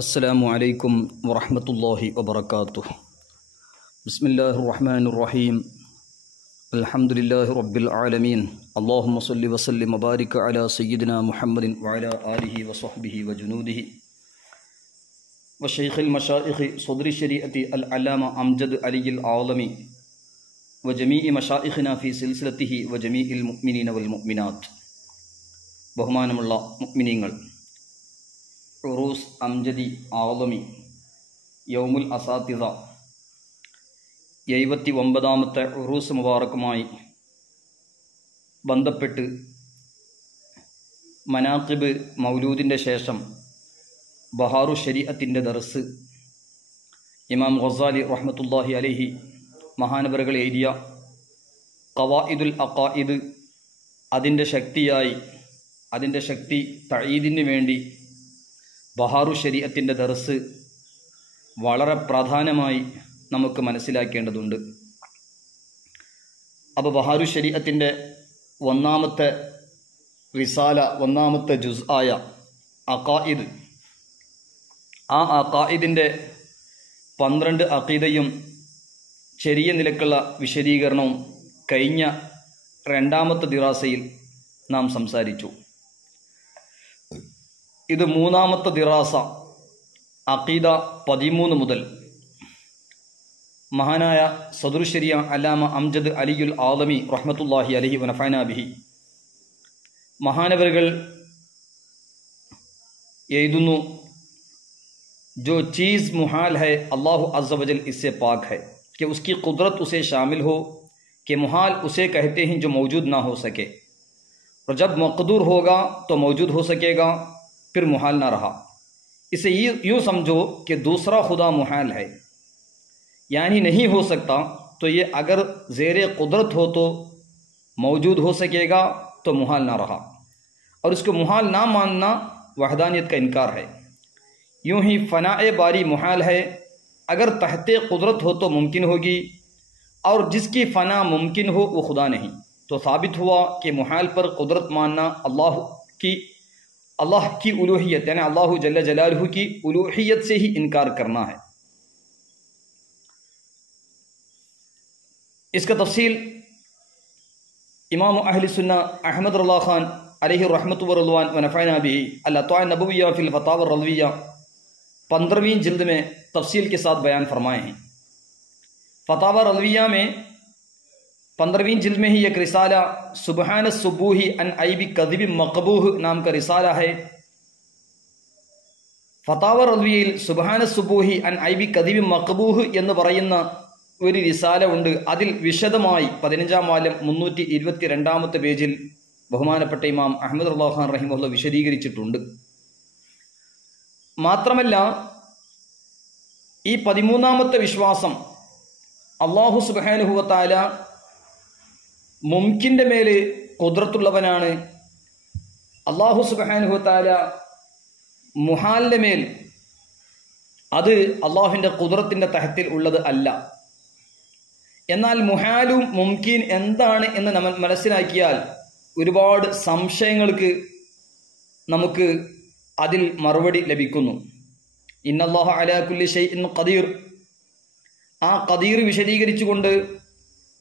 السلام عليكم ورحمة الله وبركاته. بسم الله الرحمن الرحيم. الحمد لله رب العالمين. اللهم صل وسلم وبارك على سيدنا محمد وعلى آله وصحبه وجنوده وشيخ المشائخ صدر الشريعة العلامة أمجد علي العالمي وجميع مشائخنا في سلسلته وجميع المؤمنين والمؤمنات. ബഹുമാനമുള്ള മുഅ്മിനീങ്ങൾ, ഉറൂസ് അംജദി ആളമി യൗമുൽ അസാത്തിദ 79ാമത്തെ ഉറൂസ് മുബാറക്കുമായി ബന്ധപ്പെട്ട് മനാഖിബ് മൗലൂദിൻ്റെ ശേഷം ബഹാറു ശരീഅത്തിൻ്റെ ദർസ് ഇമാം ഗസാലി റഹ്മത്തുള്ളാഹി അലൈഹി മഹാനവറുകൾ എഴുതിയ ഖവായിദുൽ അഖായിദ്, അതിൻ്റെ ശക്തി തഈദിന് വേണ്ടി ബഹാറു ശരീഅത്തിൻ്റെ ദർസ് വളരെ പ്രധാനമായി നമുക്ക് മനസ്സിലാക്കേണ്ടതുണ്ട്. അപ്പോൾ ബഹാറു ശരീഅത്തിൻ്റെ ഒന്നാമത്തെ റിസാല, ഒന്നാമത്തെ ജുസ് ആയ അഖായിദ്, ആ അഖായിദിൻ്റെ 12 അഖീദയും ചെറിയ നിലക്കുള്ള വിശദീകരണവും കഴിഞ്ഞ രണ്ടാമത്തെ ദിറാസയിൽ നാം സംസാരിച്ചു. ഇത് മൂന്നാമത്തെ ദിറാസ, അഖീദ 13 മുതൽ മഹാനായ സദറു ശരിയ അല്ലാമ അംജദ് അലിയുൽ ആലമി റഹ്മത്തുള്ളാഹി അലൈഹി വനഫഅനാ ബിഹി മഹാനവറുകൾ എഴുതുന്നു, जो चीज़ मुहाल है अल्लाह अज़्ज़ वजल इससे पाक है कि उसकी कुदरत उसे शामिल हो, कि मुहाल उसे कहते हैं जो मौजूद ना हो सके, और जब मक़दूर होगा तो मौजूद हो सकेगा, फिर मुहाल ना रहा. इसे यूँ समझो कि दूसरा खुदा मुहाल है, यानी नहीं हो सकता, तो ये अगर ज़ेरे कुदरत हो तो मौजूद हो सकेगा, तो मुहाल ना रहा. और इसको मुहाल ना मानना वहदानियत का इनकार है. यूँ ही फ़नाए बारी मुहाल है, अगर तहते कुदरत हो तो मुमकिन होगी, और जिसकी फ़ना मुमकिन हो वो खुदा नहीं. तो साबित हुआ कि मुहाल पर कुदरत मानना अल्लाह की उलूहियत, यानी अल्लाह जल्ल जलालहू की उलूहियत से ही इनकार करना है. इसका तफसील इमाम अहले सुन्ना अहमद रज़ा खान अलैहि रहमतु व रिज़वान व नफ़अना बिही अल-अत्वा नबविया फ़िल फ़तावा रज़विया 15वीं जिल्द में तफसील के साथ बयान फरमाए हैं. फ़तावा रज़विया में 15वीं जिल्द में ही एक रिसाला सुबहान सुबूही अन ऐबी कज़िब मक़बूह नाम का रिसाला है. फ़तावा रज़वियയിൽ സുബ്ഹാന സുബൂഹി അൻ ഐബി കദിബി മഖബൂഹ് എന്ന് പറയുന്ന ഒരു റിസാല ഉണ്ട്. അതിൽ വിശദമായി 15ാം വാല്യം 322ാമത്തെ പേജിൽ ബഹുമാനപ്പെട്ട ഇമാം അഹ്മദ് റളിയല്ലാഹു ഖാൻ റഹിമഹുല്ലാഹ് വിശദീകരിച്ചിട്ടുണ്ട്. മാത്രമല്ല, ഈ 13ാമത്തെ വിശ്വാസം അല്ലാഹു സുബ്ഹാനഹു വ തആല മുംകിൻ്റെ മേൽ ഖുദ്റത്തുള്ളവനാണ്, അല്ലാഹു സുബ്ഹാനഹു വ തആല മുഹാലിൻ്റെ മേൽ അത് അള്ളാഹുവിൻ്റെ ഖുദ്റത്തിൻ്റെ തഹത്തിൽ ഉള്ളത് അല്ല. എന്നാൽ മുഹാലും മുംകിൻ എന്താണ് എന്ന് നമ്മൾ മനസ്സിലാക്കിയാൽ ഒരുപാട് സംശയങ്ങൾക്ക് നമുക്ക് അതിൽ മറുപടി ലഭിക്കുന്നു. ഇന്നല്ലാഹു അലാ കുല്ലി ഷൈഇൻ ഖദീർ, ആ ഖദീർ വിശദീകരിച്ചുകൊണ്ട്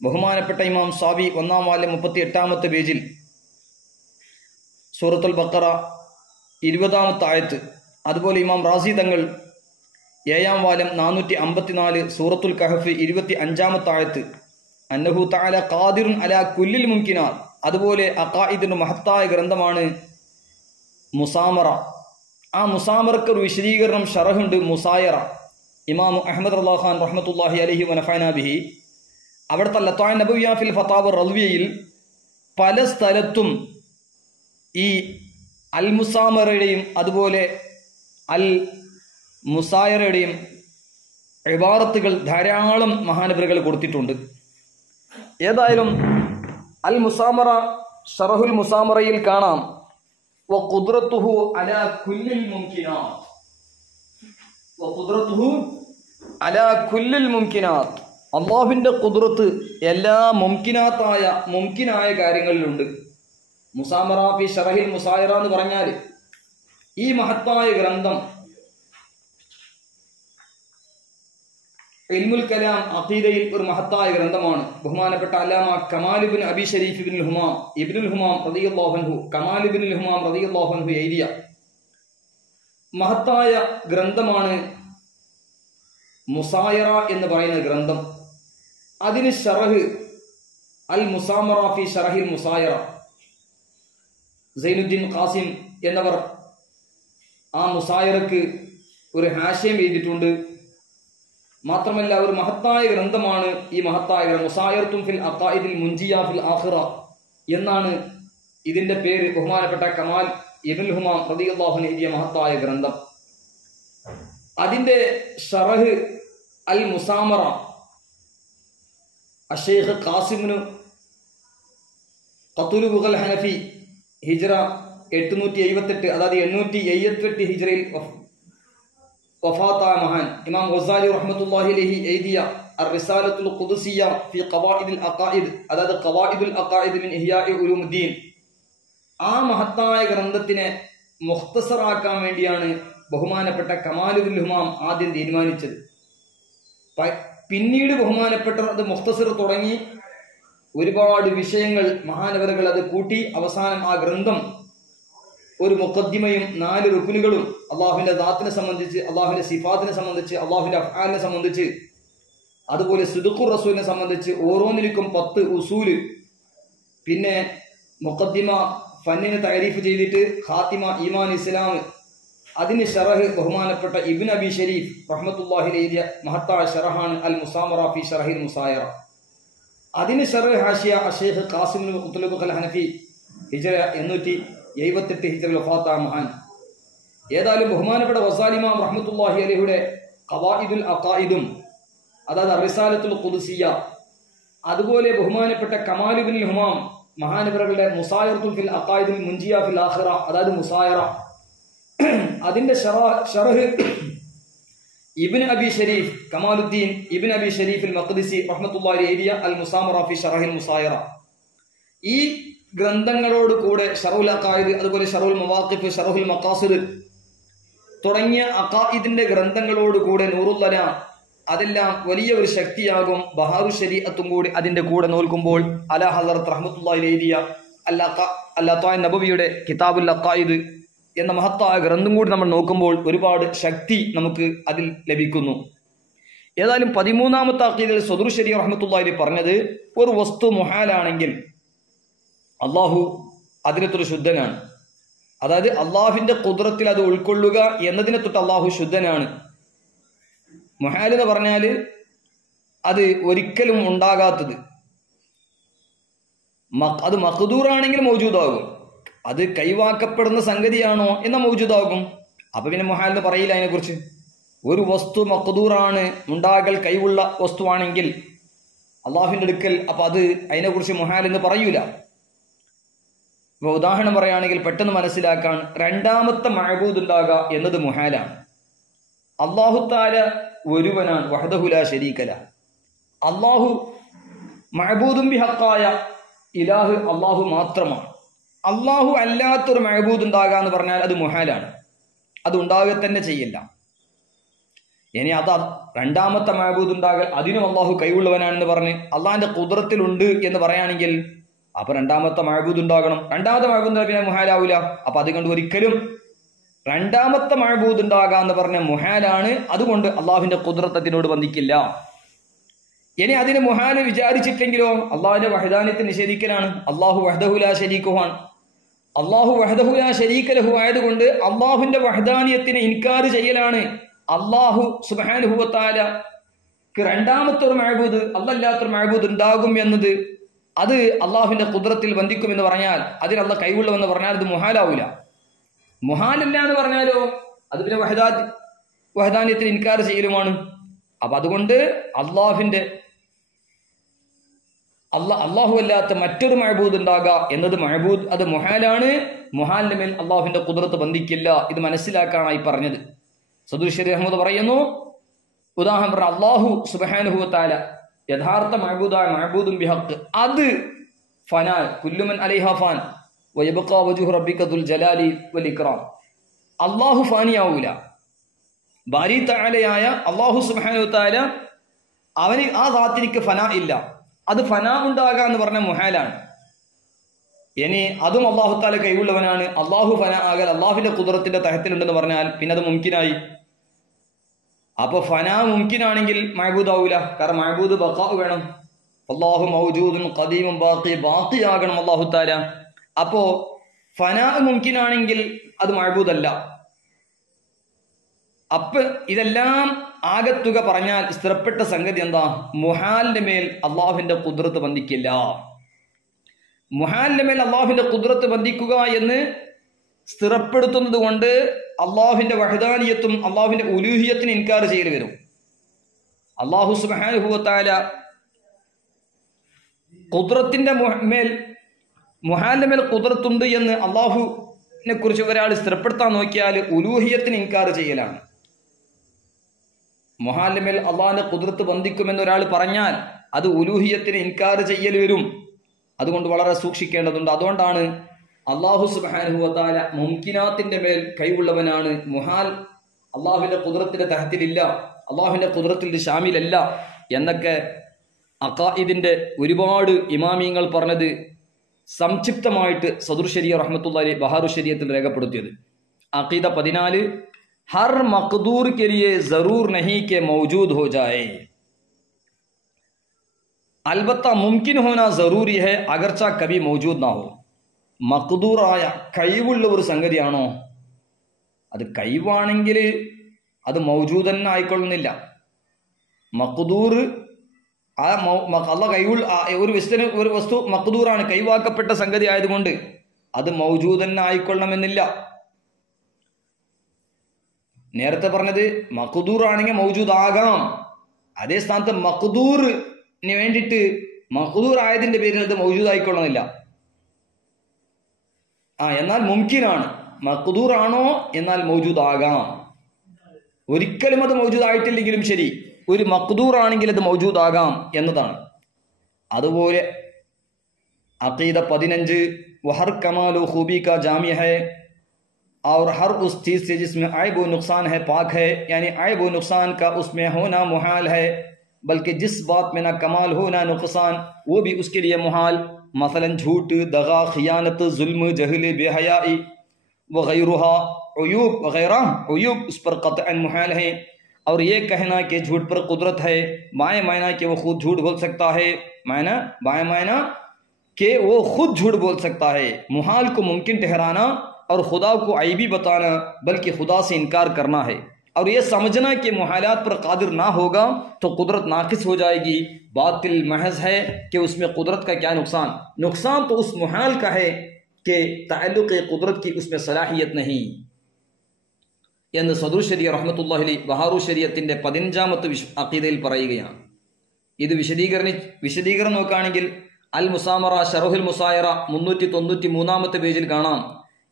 ബഹുമാനപ്പെട്ട ഇമാം സാബി 1ാം വാല്യം 38ാമത്തെ പേജിൽ സൂറത്തുൽ ബഖറ 20ാമത്തെ ആയത്ത്, അതുപോലെ ഇമാം റാസി തങ്ങൾ 7ാം വാല്യം 454 സൂറത്തുൽ കഹഫ് 25ാമത്തെ ആയത്ത്, അന്നഹു തആല ഖാദിറുൻ അലാ കുല്ലിൽ മുംകിനാത്ത്, അതുപോലെ അഖായിദിന്റെ മഹത്തായ ഗ്രന്ഥമാണ് മുസാമറ. ആ മുസാമറക്ക് ഒരു വിശദീകരണം ഷറഹുണ്ട്, മുസായറ. ഇമാം അഹ്മദ് റളിയല്ലാഹു ഖാൻ റഹ്മത്തുള്ളാഹി അലൈഹി വനഫഅനാ ബിഹി അവിടുത്തെ അൽ-അത്വാ നബവിയ ഫിൽ ഫതാവ റളവിയയിൽ പല സ്ഥലത്തും ഈ അൽ മുസാമറയുടെയും അതുപോലെ അൽ മുസായറയുടെയും ഇബാറത്തുകൾ ധാരാളം മഹാനവറുകൾ കൊടുത്തിട്ടുണ്ട്. ഏതായാലും അൽ മുസാമറ ഷറഹുൽ മുസാമറയിൽ കാണാം, വഖുദ്റതുഹു അലാ കുല്ലിൽ മുംകിനാത്ത്, വഖുദ്റതുഹു അലാ കുല്ലിൽ മുംകിനാത്ത്, അല്ലാഹുവിൻ്റെ ഖുദ്റത്ത് എല്ലാ മുംകിനായ കാര്യങ്ങളിലുണ്ട്. മുസാമറ ഫി ഷറഹിൽ മുസായറ എന്ന് പറഞ്ഞാൽ ഈ മഹത്തായ ഗ്രന്ഥം ഇൽമുൽ കലാം അഖീദയിൽ ഒരു മഹത്തായ ഗ്രന്ഥമാണ്. ബഹുമാനപ്പെട്ട അല്ലാമ കമാൽ ഇബ്നു അബി ഷരീഫ് ഇബ്നുൽ ഹുമാം റളിയല്ലാഹു അൻഹു കമാൽ ഇബ്നുൽ ഹുമാം റളിയല്ലാഹു അൻഹു എഴുതിയ മഹത്തായ ഗ്രന്ഥമാണ് മുസായറ എന്ന് പറയുന്ന ഗ്രന്ഥം. അതിന് ശറഹ് അൽ മുസാമറ ഫി ശറഹിൽ മുസായറ സൈനുദ്ദീൻ ഖാസിം എന്നവർ ആ മുസായറക്ക് ഒരു ഹാഷ്യം എഴുതിയിട്ടുണ്ട്. മാത്രമല്ല ഒരു മഹത്തായ ഗ്രന്ഥമാണ് ഈ മഹത്തായ മുസായറത്തും ഫിൽ അഖായിദിൽ മുൻജിയ ഫിൽ ആഖിറ എന്നാണ് ഇതിന്റെ പേര്. ബഹുമാനപ്പെട്ട കമാൽ ഇബ്നുൽ ഹുമാം റളിയല്ലാഹു അൻഹു എഴുതിയ മഹത്തായ ഗ്രന്ഥം. അതിന്റെ ശറഹ് അൽ മുസാമറ അഷേഖ് ഖാസിമിനു ഖത്തുലുൽ ഹനഫി ഹിജ്റ 878 അതായത് 878 ഹിജ്റയിൽ വഫാത്തായ മഹാൻ ഇമാം ഗസാലി റഹ്മത്തുള്ളാഹി അലൈഹി എഴുതിയ അർ-റിസാലത്തുൽ ഖുദ്സിയ്യ ഫി ഖവാഇദിൽ അഖായിദ് അതായത് ഖവാഇദുൽ അഖായിദ് മിൻ ഇഹ്യാഇ ഉലൂമുദ്ദീൻ, ആ മഹത്തായ ഗ്രന്ഥത്തിനെ മുഖ്തസറാക്കാൻ വേണ്ടിയാണ് ബഹുമാനപ്പെട്ട കമാൽ ഇബ്നുൽ ഹുമാം ആദ്യം തീരുമാനിച്ചത്. പിന്നീട് ബഹുമാനപ്പെട്ട അത് മുഖ്തസർ തുടങ്ങി ഒരുപാട് വിഷയങ്ങൾ മഹാനവറുകൾ അത് കൂട്ടി അവസാനം ആ ഗ്രന്ഥം ഒരു മുഖദ്ദിമയും 4 റുക്നുകളും അള്ളാഹുവിന്റെ ദാത്തിനെ സംബന്ധിച്ച്, അള്ളാഹുവിന്റെ സിഫാത്തിനെ സംബന്ധിച്ച്, അള്ളാഹുവിന്റെ അഫ്ആലിനെ സംബന്ധിച്ച്, അതുപോലെ സിദ്ഖുർ റസൂലിനെ സംബന്ധിച്ച് ഓരോന്നിലും 10 ഉസൂല്, പിന്നെ മുഖദ്ദിമ ഫന്നിനെ തഅരീഫ് ചെയ്തിട്ട് ഖാത്തിമ ഈമാൻ ഇസ്ലാം, അതിന് ശറഹ് ബഹുമാനപ്പെട്ട ഇബ്നു അബി ഷരീഫ് റഹ്മത്തുള്ളാഹി അലൈഹി മഹത്തായ ശറഹാണ് അൽ മുസാമറ ഫി ശറഹിൽ മുസായറ. അതിന് ശറഹ് ഹാഷിയ അഷേഖ് ഖാസിം ഇബ്നു ഖത്തുലുൽ ഹനഫി ഹിജ്റ 878 ഹിജ്റയിൽ വഫാത്തായ മഹാൻ. ഏതായാലും ബഹുമാനപ്പെട്ട ഗസാലി ഇമാം റഹ്മത്തുള്ളാഹി അലൈഹിയുടെ ഖവാഇദുൽ അഖായിദും അതായത് അർ-റിസാലത്തുൽ ഖുദ്സിയ്യ, അതുപോലെ ബഹുമാനപ്പെട്ട കമാൽ ഇബ്നുൽ ഹുമാം മഹാനവറുകളുടെ മുസായറത്തുൽ ഫിൽ അഖായിദിൽ മുൻജിയ ഫിൽ ആഖിറ അതായത് മുസായറ, അതിന്റെ ശറഹ് ഇബ്നു അബി ഷരീഫ് കമാലുദ്ദീൻ ഇബ്നു അബി ഷരീഫ് അൽ മഖ്ദിസി റഹ്മത്തുള്ളാഹി അലൈഹി എഴുതിയ അൽ മുസാമറ ഫി ശറഹിൽ മുസായറ. ഈ ഗ്രന്ഥങ്ങളോട് കൂടെ ശറഹുൽ അഖായിദ്, അതുപോലെ ശറഹുൽ മവാഖിഫ്, ശറഹുൽ മഖാസിദ് തുടങ്ങിയ അഖായിദിന്റെ ഗ്രന്ഥങ്ങളോട് കൂടെ നൂറുൽ അനാം, അതെല്ലാം വലിയ ഒരു ശക്തിയാകും. ബഹാറു ശരീഅത്തും കൂടി അതിന്റെ കൂടെ നോൽക്കുമ്പോൾ അലാ ഹളറത്ത് റഹ്മത്തുള്ളാഹി അലൈഹി എഴുതിയ അൽ-അഖായിദ് നബവിയുടെ കിതാബുൽ അഖായിദ് എന്ന മഹത്തായ ഗ്രന്ഥം കൂടി നമ്മൾ നോക്കുമ്പോൾ ഒരുപാട് ശക്തി നമുക്ക് അതിൽ ലഭിക്കുന്നു. ഏതായാലും 13ാമത്തെ അഖീദയിൽ സദറു ശരീഅ റഹ്മത്തുള്ളാഹി അലൈഹി പറഞ്ഞത്, ഒരു വസ്തു മുഹാലാണെങ്കിൽ അള്ളാഹു അതിനെ ശുദ്ധനാണ്. അതായത് അള്ളാഹുവിന്റെ ഖുദ്റത്തിൽ അത് ഉൾക്കൊള്ളുക എന്നതിനെ തൊട്ട് അള്ളാഹു ശുദ്ധനാണ്. മുഹാൽ എന്ന് പറഞ്ഞാൽ അത് ഒരിക്കലും ഉണ്ടാകാത്തത്, അത് മഖ്ദൂറാണെങ്കിൽ മൗജൂദാകും. അത് കൈവാക്കപ്പെടുന്ന സംഗതിയാണോ എന്ന മൗജൂദാകും. അപ്പൊ പിന്നെ മുഹാൽ എന്ന് പറയില്ല അതിനെക്കുറിച്ച്. ഒരു വസ്തു മഖ്ദൂറാണ്, ഉണ്ടാകൽ കഴിവുള്ള വസ്തുവാണെങ്കിൽ അള്ളാഹുവിന്റെ അടുക്കൽ, അപ്പൊ അത് അതിനെക്കുറിച്ച് മുഹാൽ എന്ന് പറയൂല. ഇപ്പൊ ഉദാഹരണം പറയുകയാണെങ്കിൽ പെട്ടെന്ന് മനസ്സിലാക്കാൻ, 2ാമത്തെ മഅബൂദ് ഉണ്ടാകുക എന്നത് മുഹാലാണ്. അല്ലാഹു തആല ഒരുവനാണ്, വഹ്ദഹു ലാ ശരീക ലഹ്. അല്ലാഹു മഅബൂദും ബിഹഖായ ഇലാഹ് അല്ലാഹു മാത്രമാണ്. അല്ലാഹു അല്ലാത്തൊരു മഅബൂദ് ഉണ്ടാകുക എന്ന് പറഞ്ഞാൽ അത് മുഹാലാണ്, അത് ഉണ്ടാകുക തന്നെ ചെയ്യില്ല. ഇനി അത് 2ാമത്തെ മഅബൂദ് ഉണ്ടാകൽ, അതിനും അല്ലാഹു കഴിവുള്ളവനാണെന്ന് പറഞ്ഞ് അള്ളാഹിന്റെ ഖുദ്റത്തിലുണ്ട് എന്ന് പറയുകയാണെങ്കിൽ അപ്പൊ 2ാമത്തെ മഅബൂദ് ഉണ്ടാകണം. 2ാമത്തെ മഅബൂദ് പിന്നെ മുഹാലാവൂല. അപ്പൊ അതുകൊണ്ട് ഒരിക്കലും 2ാമത്തെ മഅബൂദ് ഉണ്ടാകാം എന്ന് പറഞ്ഞ മുഹാലാണ്. അതുകൊണ്ട് അള്ളാഹുവിന്റെ ഖുദ്റത്തിനോട് ബന്ധിക്കില്ല. ഇനി അതിന് മുഹാല് വിചാരിച്ചിട്ടെങ്കിലോ അള്ളാഹുവിന്റെ വഹദാനിയത്തെ നിഷേധിക്കലാണ്. അള്ളാഹു വഹ്ദഹു ലാ ശരീകഹുവാൻ. അള്ളാഹു വഹ്ദഹു ലാ ശരീക ലഹു ആയതുകൊണ്ട് അള്ളാഹുവിന്റെ വഹദാനിയത്തിനെ ഇൻകാർ ചെയ്യലാണ്. അള്ളാഹു സുബ്ഹാനഹു വ തആലക്ക് 2ാമത്തെ ഒരു മഅബൂദ്, അല്ലാത്തൊരു മഅബൂദ് ഉണ്ടാകും എന്നത്, അത് അള്ളാഹുവിന്റെ ഖുദ്റത്തിൽ ബന്ധിക്കുമെന്ന് പറഞ്ഞാൽ, അതിന് അള്ളാഹ് കൈവുള്ളവെന്ന് പറഞ്ഞാൽ അത് മുഹാലാവൂല. മുഹാലല്ല എന്ന് പറഞ്ഞാലോ അത് പിന്നെ വഹദാനിയത്തിന് ഇൻകാർ ചെയ്യലുമാണ്. അപ്പൊ അതുകൊണ്ട് അള്ളാഹു അല്ലാത്ത മറ്റൊരു മഅബൂദ് ഉണ്ടാകുക എന്നത് മഅബൂദ്, അത് മുഹാലാണ്. മുഹാലിന്റെ മേൽ അള്ളാഹുവിന്റെ ഖുദ്റത്ത് ബന്ധിക്കില്ല. ഇത് മനസ്സിലാക്കാനായി പറഞ്ഞത്. സദറു ശരീഅ അഹ്മദ് പറയുന്നു, ഉദാഹരണം പറഞ്ഞ അള്ളാഹു സുബ്ഹാനഹു വ തആല യഥാർത്ഥ മഅബൂദായ മഅബൂദും ബിഹഖ്, അത് ഫനാ കുല്ലുമൻ അലൈഹാ ഫാൻ വയബ്ഖാ വജ്ഹു റബ്ബിക ദുൽ ജലാലി വൽ ഇക്റാം. അള്ളാഹു ഫാനിയാവൂല. ബാരി തആലയായ അള്ളാഹു സുബ്ഹാനഹു വ തആല അവന് ആ ദാത്തിനിക്ക് ഫന ഇല്ല. അത് ഫന ഉണ്ടാകുക എന്ന് പറഞ്ഞ മുഹാലാണ്. ഇനി അതും അള്ളാഹു താല കൈവുള്ളവനാണ്. അള്ളാഹു ഫന ആകൽ അള്ളാഹുവിന്റെ ഖുദ്റത്തിന്റെ തഹത്തിലുണ്ടെന്ന് പറഞ്ഞാൽ പിന്നെ അത് മുംകിനായി. അപ്പൊ ഫന മുംകിനാണെങ്കിൽ മഅബൂദാവൂല. കാരണം മഅബൂദ് ബഖാ വേണം. അള്ളാഹു മൗജൂദുൻ ഖദീമുൻ ബാഖി ആകണം അള്ളാഹു താല. അപ്പോ ഫന മുംകിനാണെങ്കിൽ അത് മഅബൂദല്ല. അപ്പൊ ഇതെല്ലാം ആകത്തുക പറഞ്ഞാൽ സ്ഥിരപ്പെട്ട സംഗതി എന്താ? മുഹാലിന്റെ മേൽ അള്ളാഹുവിന്റെ ഖുദ്റത്ത് ബന്ധിക്കില്ല. മുഹാലിന്റെ മേൽ അള്ളാഹുവിന്റെ ഖുദ്റത്ത് ബന്ധിക്കുക എന്ന് സ്ഥിരപ്പെടുത്തുന്നത് കൊണ്ട് അള്ളാഹുവിന്റെ വഹദാനിയത്തും അള്ളാഹുവിന്റെ ഉലൂഹിയത്തിന് ഇൻകാർ ചെയ്യൽ വരും. അള്ളാഹു സുബ്ഹാനഹു വ തആല ഖുദ്റത്തിന്റെ മേൽ മുഹാലിന്റെ മേൽ ഖുദ്റത്തുണ്ട് എന്ന് അള്ളാഹുവിനെ കുറിച്ച് ഒരാൾ സ്ഥിരപ്പെടുത്താൻ നോക്കിയാൽ ഉലൂഹിയത്തിന് ഇൻകാർ ചെയ്യലാണ്. മുഹാലിന്റെ മേൽ അള്ളാഹിന്റെ ഖുദ്റത്ത് ബന്ധിക്കുമെന്ന് ഒരാൾ പറഞ്ഞാൽ അത് ഉലൂഹിയത്തിന് ഇൻകാർ ചെയ്യൽ വരും. അതുകൊണ്ട് വളരെ സൂക്ഷിക്കേണ്ടതുണ്ട്. അതുകൊണ്ടാണ് അള്ളാഹു സുബ്ഹാനഹു വ തആല മുംകിനാത്തിന്റെ മേൽ കൈവുള്ളവനാണ്. മുഹാൽ അള്ളാഹുവിന്റെ ഖുദ്റത്തിന്റെ തഹത്തിലില്ല, അള്ളാഹുവിന്റെ ഖുദ്റത്തിൽ ഷാമിലല്ല എന്നൊക്കെ അഖായിദിന്റെ ഒരുപാട് ഇമാമിയങ്ങൾ പറഞ്ഞത് സംക്ഷിപ്തമായിട്ട് സദുർ ശരിയ റഹ്മത്തുള്ളാഹി ബഹാറു ശരിയത്തിൽ രേഖപ്പെടുത്തിയത്. അഖീദ 14 हर मकदूर के लिए जरूर नहीं के मौजूद हो जाए, अलबत्ता मुमकिन होना जरूरी है अगरचा कभी मौजूद ना हो. മഖ്ദൂറായ കഴിവുള്ള ഒരു സംഗതിയാണോ? അത് കഴിവാണെങ്കിൽ അത് മൗജൂദ് തന്നെ ആയിക്കൊള്ളുന്നില്ല. മഖ്ദൂർ അള്ളാഹ് കഴിവുള്ള ഒരു വസ്തു മഖ്ദൂറാണ്, കൈവാക്കപ്പെട്ട സംഗതി ആയതുകൊണ്ട് അത് മൗജൂദ് തന്നെ ആയിക്കൊള്ളണമെന്നില്ല. നേരത്തെ പറഞ്ഞത് മഖ്ദൂർ ആണെങ്കിൽ മൗജൂദ് ആകാം. അതേ സ്ഥാനത്ത് മഖ്ദൂറിന് വേണ്ടിയിട്ട് മഖ്ദൂർ ആയതിന്റെ പേരിൽ അത് മൗജൂദ് ആയിക്കൊള്ളുന്നില്ല. എന്നാൽ മുംകിനാണ്. മഖ്ദൂർ ആണോ എന്നാൽ മൗജൂദ് ആകാം. ഒരിക്കലും അത് മൗജൂദ് ആയിട്ടില്ലെങ്കിലും ശരി, ഒരു മഖ്ദൂർ ആണെങ്കിൽ അത് മൗജൂദ് ആകാം എന്നതാണ്. അതുപോലെ അഖീദ 15 വഹർ കമാലു ഖൂബി का जामी है और हर उस चीज से जिसमें ऐब व नुकसान है पाक है, यानी ऐब व नुकसान का उसमें होना मुहाल है, बल्कि जिस बात में ना कमाल हो ना नुकसान वो भी उसके लिए मुहाल. मसलन झूठ, दगा, खियानत, जुल्म, जहल, बेहयाई वगैरहा उयूब वगैरह उयूब उस पर क़त्अन मुहाल है. और ये कहना कि झूठ पर कुदरत है, बाएं मायना कि वो खुद झूठ बोल सकता है, मायना बाएं मायना कि वो खुद झूठ बोल सकता है. मुहाल को मुमकिन ठहराना और खुदा को आईबी बताना बल्कि खुदा से इनकार करना है. और ये समझना कि मुहालात पर कादिर ना होगा तो कुदरत नाकिस हो जाएगी. बातिल महज है कि उसमें कुदरत का क्या नुकसान. नुकसान तो उस मुहाल का है कि ताल्लुक़ कुदरत की उसमें सलाहियत नहीं എന്ന് സദുർ ശരിയ റഹ്മത്തുള്ളാഹി അലൈഹി ബഹാറു ശരിയത്തിന്റെ 15ാമത്തെ അഖീദയിൽ പറയുകയാണ്. ഇത് വിശദീകരണം നോക്കുകയാണെങ്കിൽ അൽ മുസാമറ ഷറഹുൽ മുസായറ 393ാമത്തെ പേജിൽ കാണാം.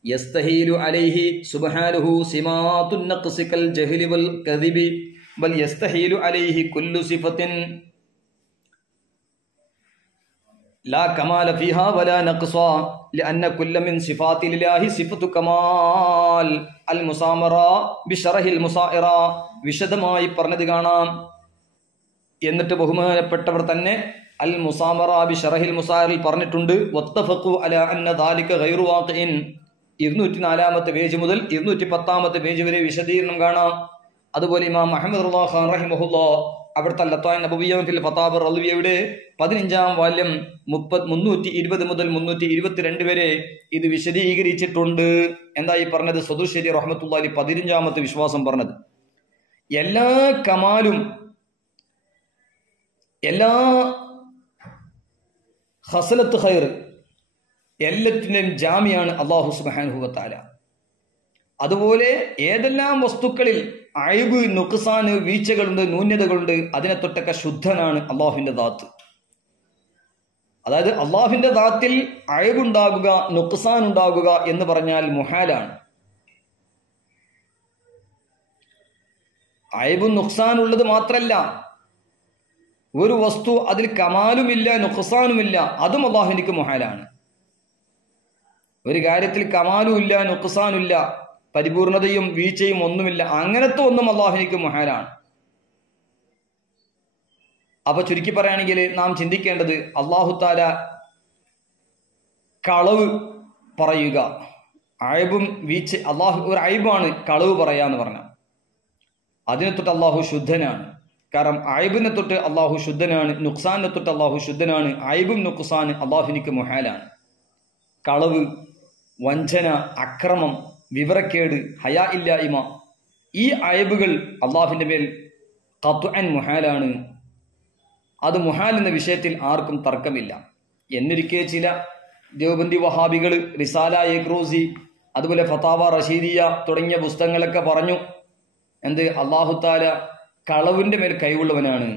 യസ്തഹീലു അലൈഹി സുബ്ഹാനഹു സിമാതുൻ നഖ്സി കൽ ജഹ്ലി വൽ കദിബി ബൽ യസ്തഹീലു അലൈഹി കുല്ലു സിഫത്തിൻ لا كمال فيها ولا نقصا لأن كل من صفات الله صفة كمال. المسامرة بشرح المسائرة വിശദമായി പറഞ്ഞത് കാണാം. എന്നിട്ട് ബഹുമാനപ്പെട്ടവർ തന്നെ അൽ മുസാമറ ബി ഷറഹിൽ മുസായറിൽ പറഞ്ഞിട്ടുണ്ട്. വത്തഫഖു അലാ അന്ന ദാലിക ഗൈറു വാഖിഇൻ. 204ാമത്തെ പേജ് മുതൽ 210ാമത്തെ പേജ് വരെ വിശദീകരണം കാണാം. അതുപോലെ ഇമാം അഹ്മദ് റളിയല്ലാഹു ഖാൻ റഹിമഹുല്ലാഹ് അവിടുത്തെ ലത്തായ നബവിയ്യ ഫിൽ ഫതാബ റളിയയുടെ 15ാം വാല്യം 320 മുതൽ 322 വരെ ഇത് വിശദീകരിച്ചിട്ടുണ്ട്. എന്തായി പറഞ്ഞത്? സദുർ ശരി റഹ്മത്തുള്ളാഹി 15ാമത്തെ വിശ്വാസം പറഞ്ഞത് എല്ലാ കമാലും എല്ലാ ഖസ്ലത്ത് ഖൈർ എല്ലാത്തിനും ജാമിയാണ് അല്ലാഹു സുബ്ഹാനഹു വ തആല. അതുപോലെ ഏതെല്ലാം വസ്തുക്കളിൽ അയ്ബ്, നുഖ്സാന്, വീഴ്ചകളുണ്ട്, ന്യൂനതകളുണ്ട്, അതിനെ തൊട്ടൊക്കെ ശുദ്ധനാണ് അള്ളാഹുവിന്റെ ദാത്ത്. അതായത് അള്ളാഹുവിന്റെ ദാത്തിൽ അയ്ബുണ്ടാകുക, നുഖ്സാൻ ഉണ്ടാകുക എന്ന് പറഞ്ഞാൽ മുഹാലാണ്. അയ്ബും നുഖ്സാൻ ഉള്ളത് മാത്രല്ല, ഒരു വസ്തു അതിൽ കമാലുമില്ല നുഖ്സാനുമില്ല, അതും അള്ളാഹുവിനിക്ക് മുഹാലാണ്. ഒരു കാര്യത്തിൽ കമാലും ഇല്ല, നുഖ്സാനുമില്ല, പരിപൂർണതയും വീഴ്ചയും ഒന്നുമില്ല, അങ്ങനത്തെ ഒന്നും അള്ളാഹുവിനിക്ക് മുഹാലാണ്. അപ്പൊ ചുരുക്കി പറയുകയാണെങ്കിൽ നാം ചിന്തിക്കേണ്ടത് അല്ലാഹു തആല കളവ് പറയുക, അയബും വീച്ച്, അള്ളാഹു ഒരു അയബാണ് കളവ് പറയാന്ന് പറഞ്ഞ, അതിനെ തൊട്ട് അള്ളാഹു ശുദ്ധനാണ്. കാരണം അയബിനെ തൊട്ട് അള്ളാഹു ശുദ്ധനാണ്, നുക്സാനെ തൊട്ട് അള്ളാഹു ശുദ്ധനാണ്. അയബും നുക്സാൻ അള്ളാഹുവിനിക്ക് മുഹാലാണ്. കളവ്, വഞ്ചന, അക്രമം, വിവരക്കേട്, ഹയാ ഇല്ലായ്മ, ഈ അയബുകൾ അള്ളാഹുവിൻ്റെ മേൽ ഖത്അൻ മുഹാലാണ്. അത് മുഹാൽ എന്ന വിഷയത്തിൽ ആർക്കും തർക്കമില്ല. എന്നിരിക്കെ ചില ദേവബന്ദി വഹാബികൾ റിസാല ഏക്രൂസി അതുപോലെ ഫതാവ റഷീദിയ തുടങ്ങിയ പുസ്തകങ്ങളൊക്കെ പറഞ്ഞു, എന്ത് അല്ലാഹു തആല കളവിന്റെ മേൽ കൈവുള്ളവനാണ്,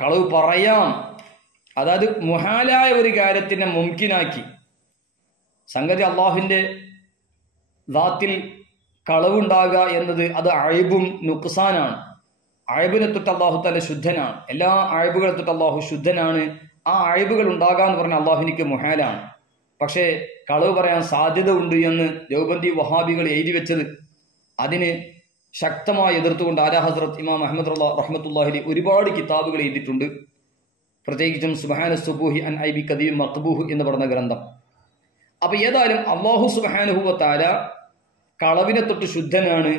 കളവ് പറയാം. അതായത് മുഹാലായ ഒരു കാര്യത്തിനെ മുംകിനാക്കി. സംഗതി അള്ളാഹുവിന്റെ ദാത്തിൽ കളവുണ്ടാകുക എന്നത് അത് അയബും നുക്സാനാണ്. അയബിനെ തൊട്ട് അള്ളാഹു തആല ശുദ്ധനാണ്. എല്ലാ അയബുകളെ തൊട്ട് അള്ളാഹു ശുദ്ധനാണ്. ആ അയബുകൾ ഉണ്ടാകാന്ന് പറഞ്ഞാൽ അള്ളാഹുവിനിക്ക് മുഹാലാണ്. പക്ഷേ കളവ് പറയാൻ സാധ്യത ഉണ്ട് എന്ന് ദേവബന്ദി വഹാബികൾ എഴുതി വെച്ചത്, അതിന് ശക്തമായി എതിർത്തുകൊണ്ട് ആല ഹസ്രത്ത് ഇമാം അഹ്മദ് റഹ്മത്തുള്ളാഹി ഒരുപാട് കിതാബുകൾ എഴുതിയിട്ടുണ്ട്. പ്രത്യേകിച്ചും സുബ്ഹാന സുബൂഹി അൻ ഐബി കദീം മഖ്ബൂഹ് എന്ന് പറഞ്ഞ ഗ്രന്ഥം. അപ്പൊ ഏതായാലും അല്ലാഹു സുബ്ഹാനഹു വ തആല കളവിനെ തൊട്ട് ശുദ്ധനാണ്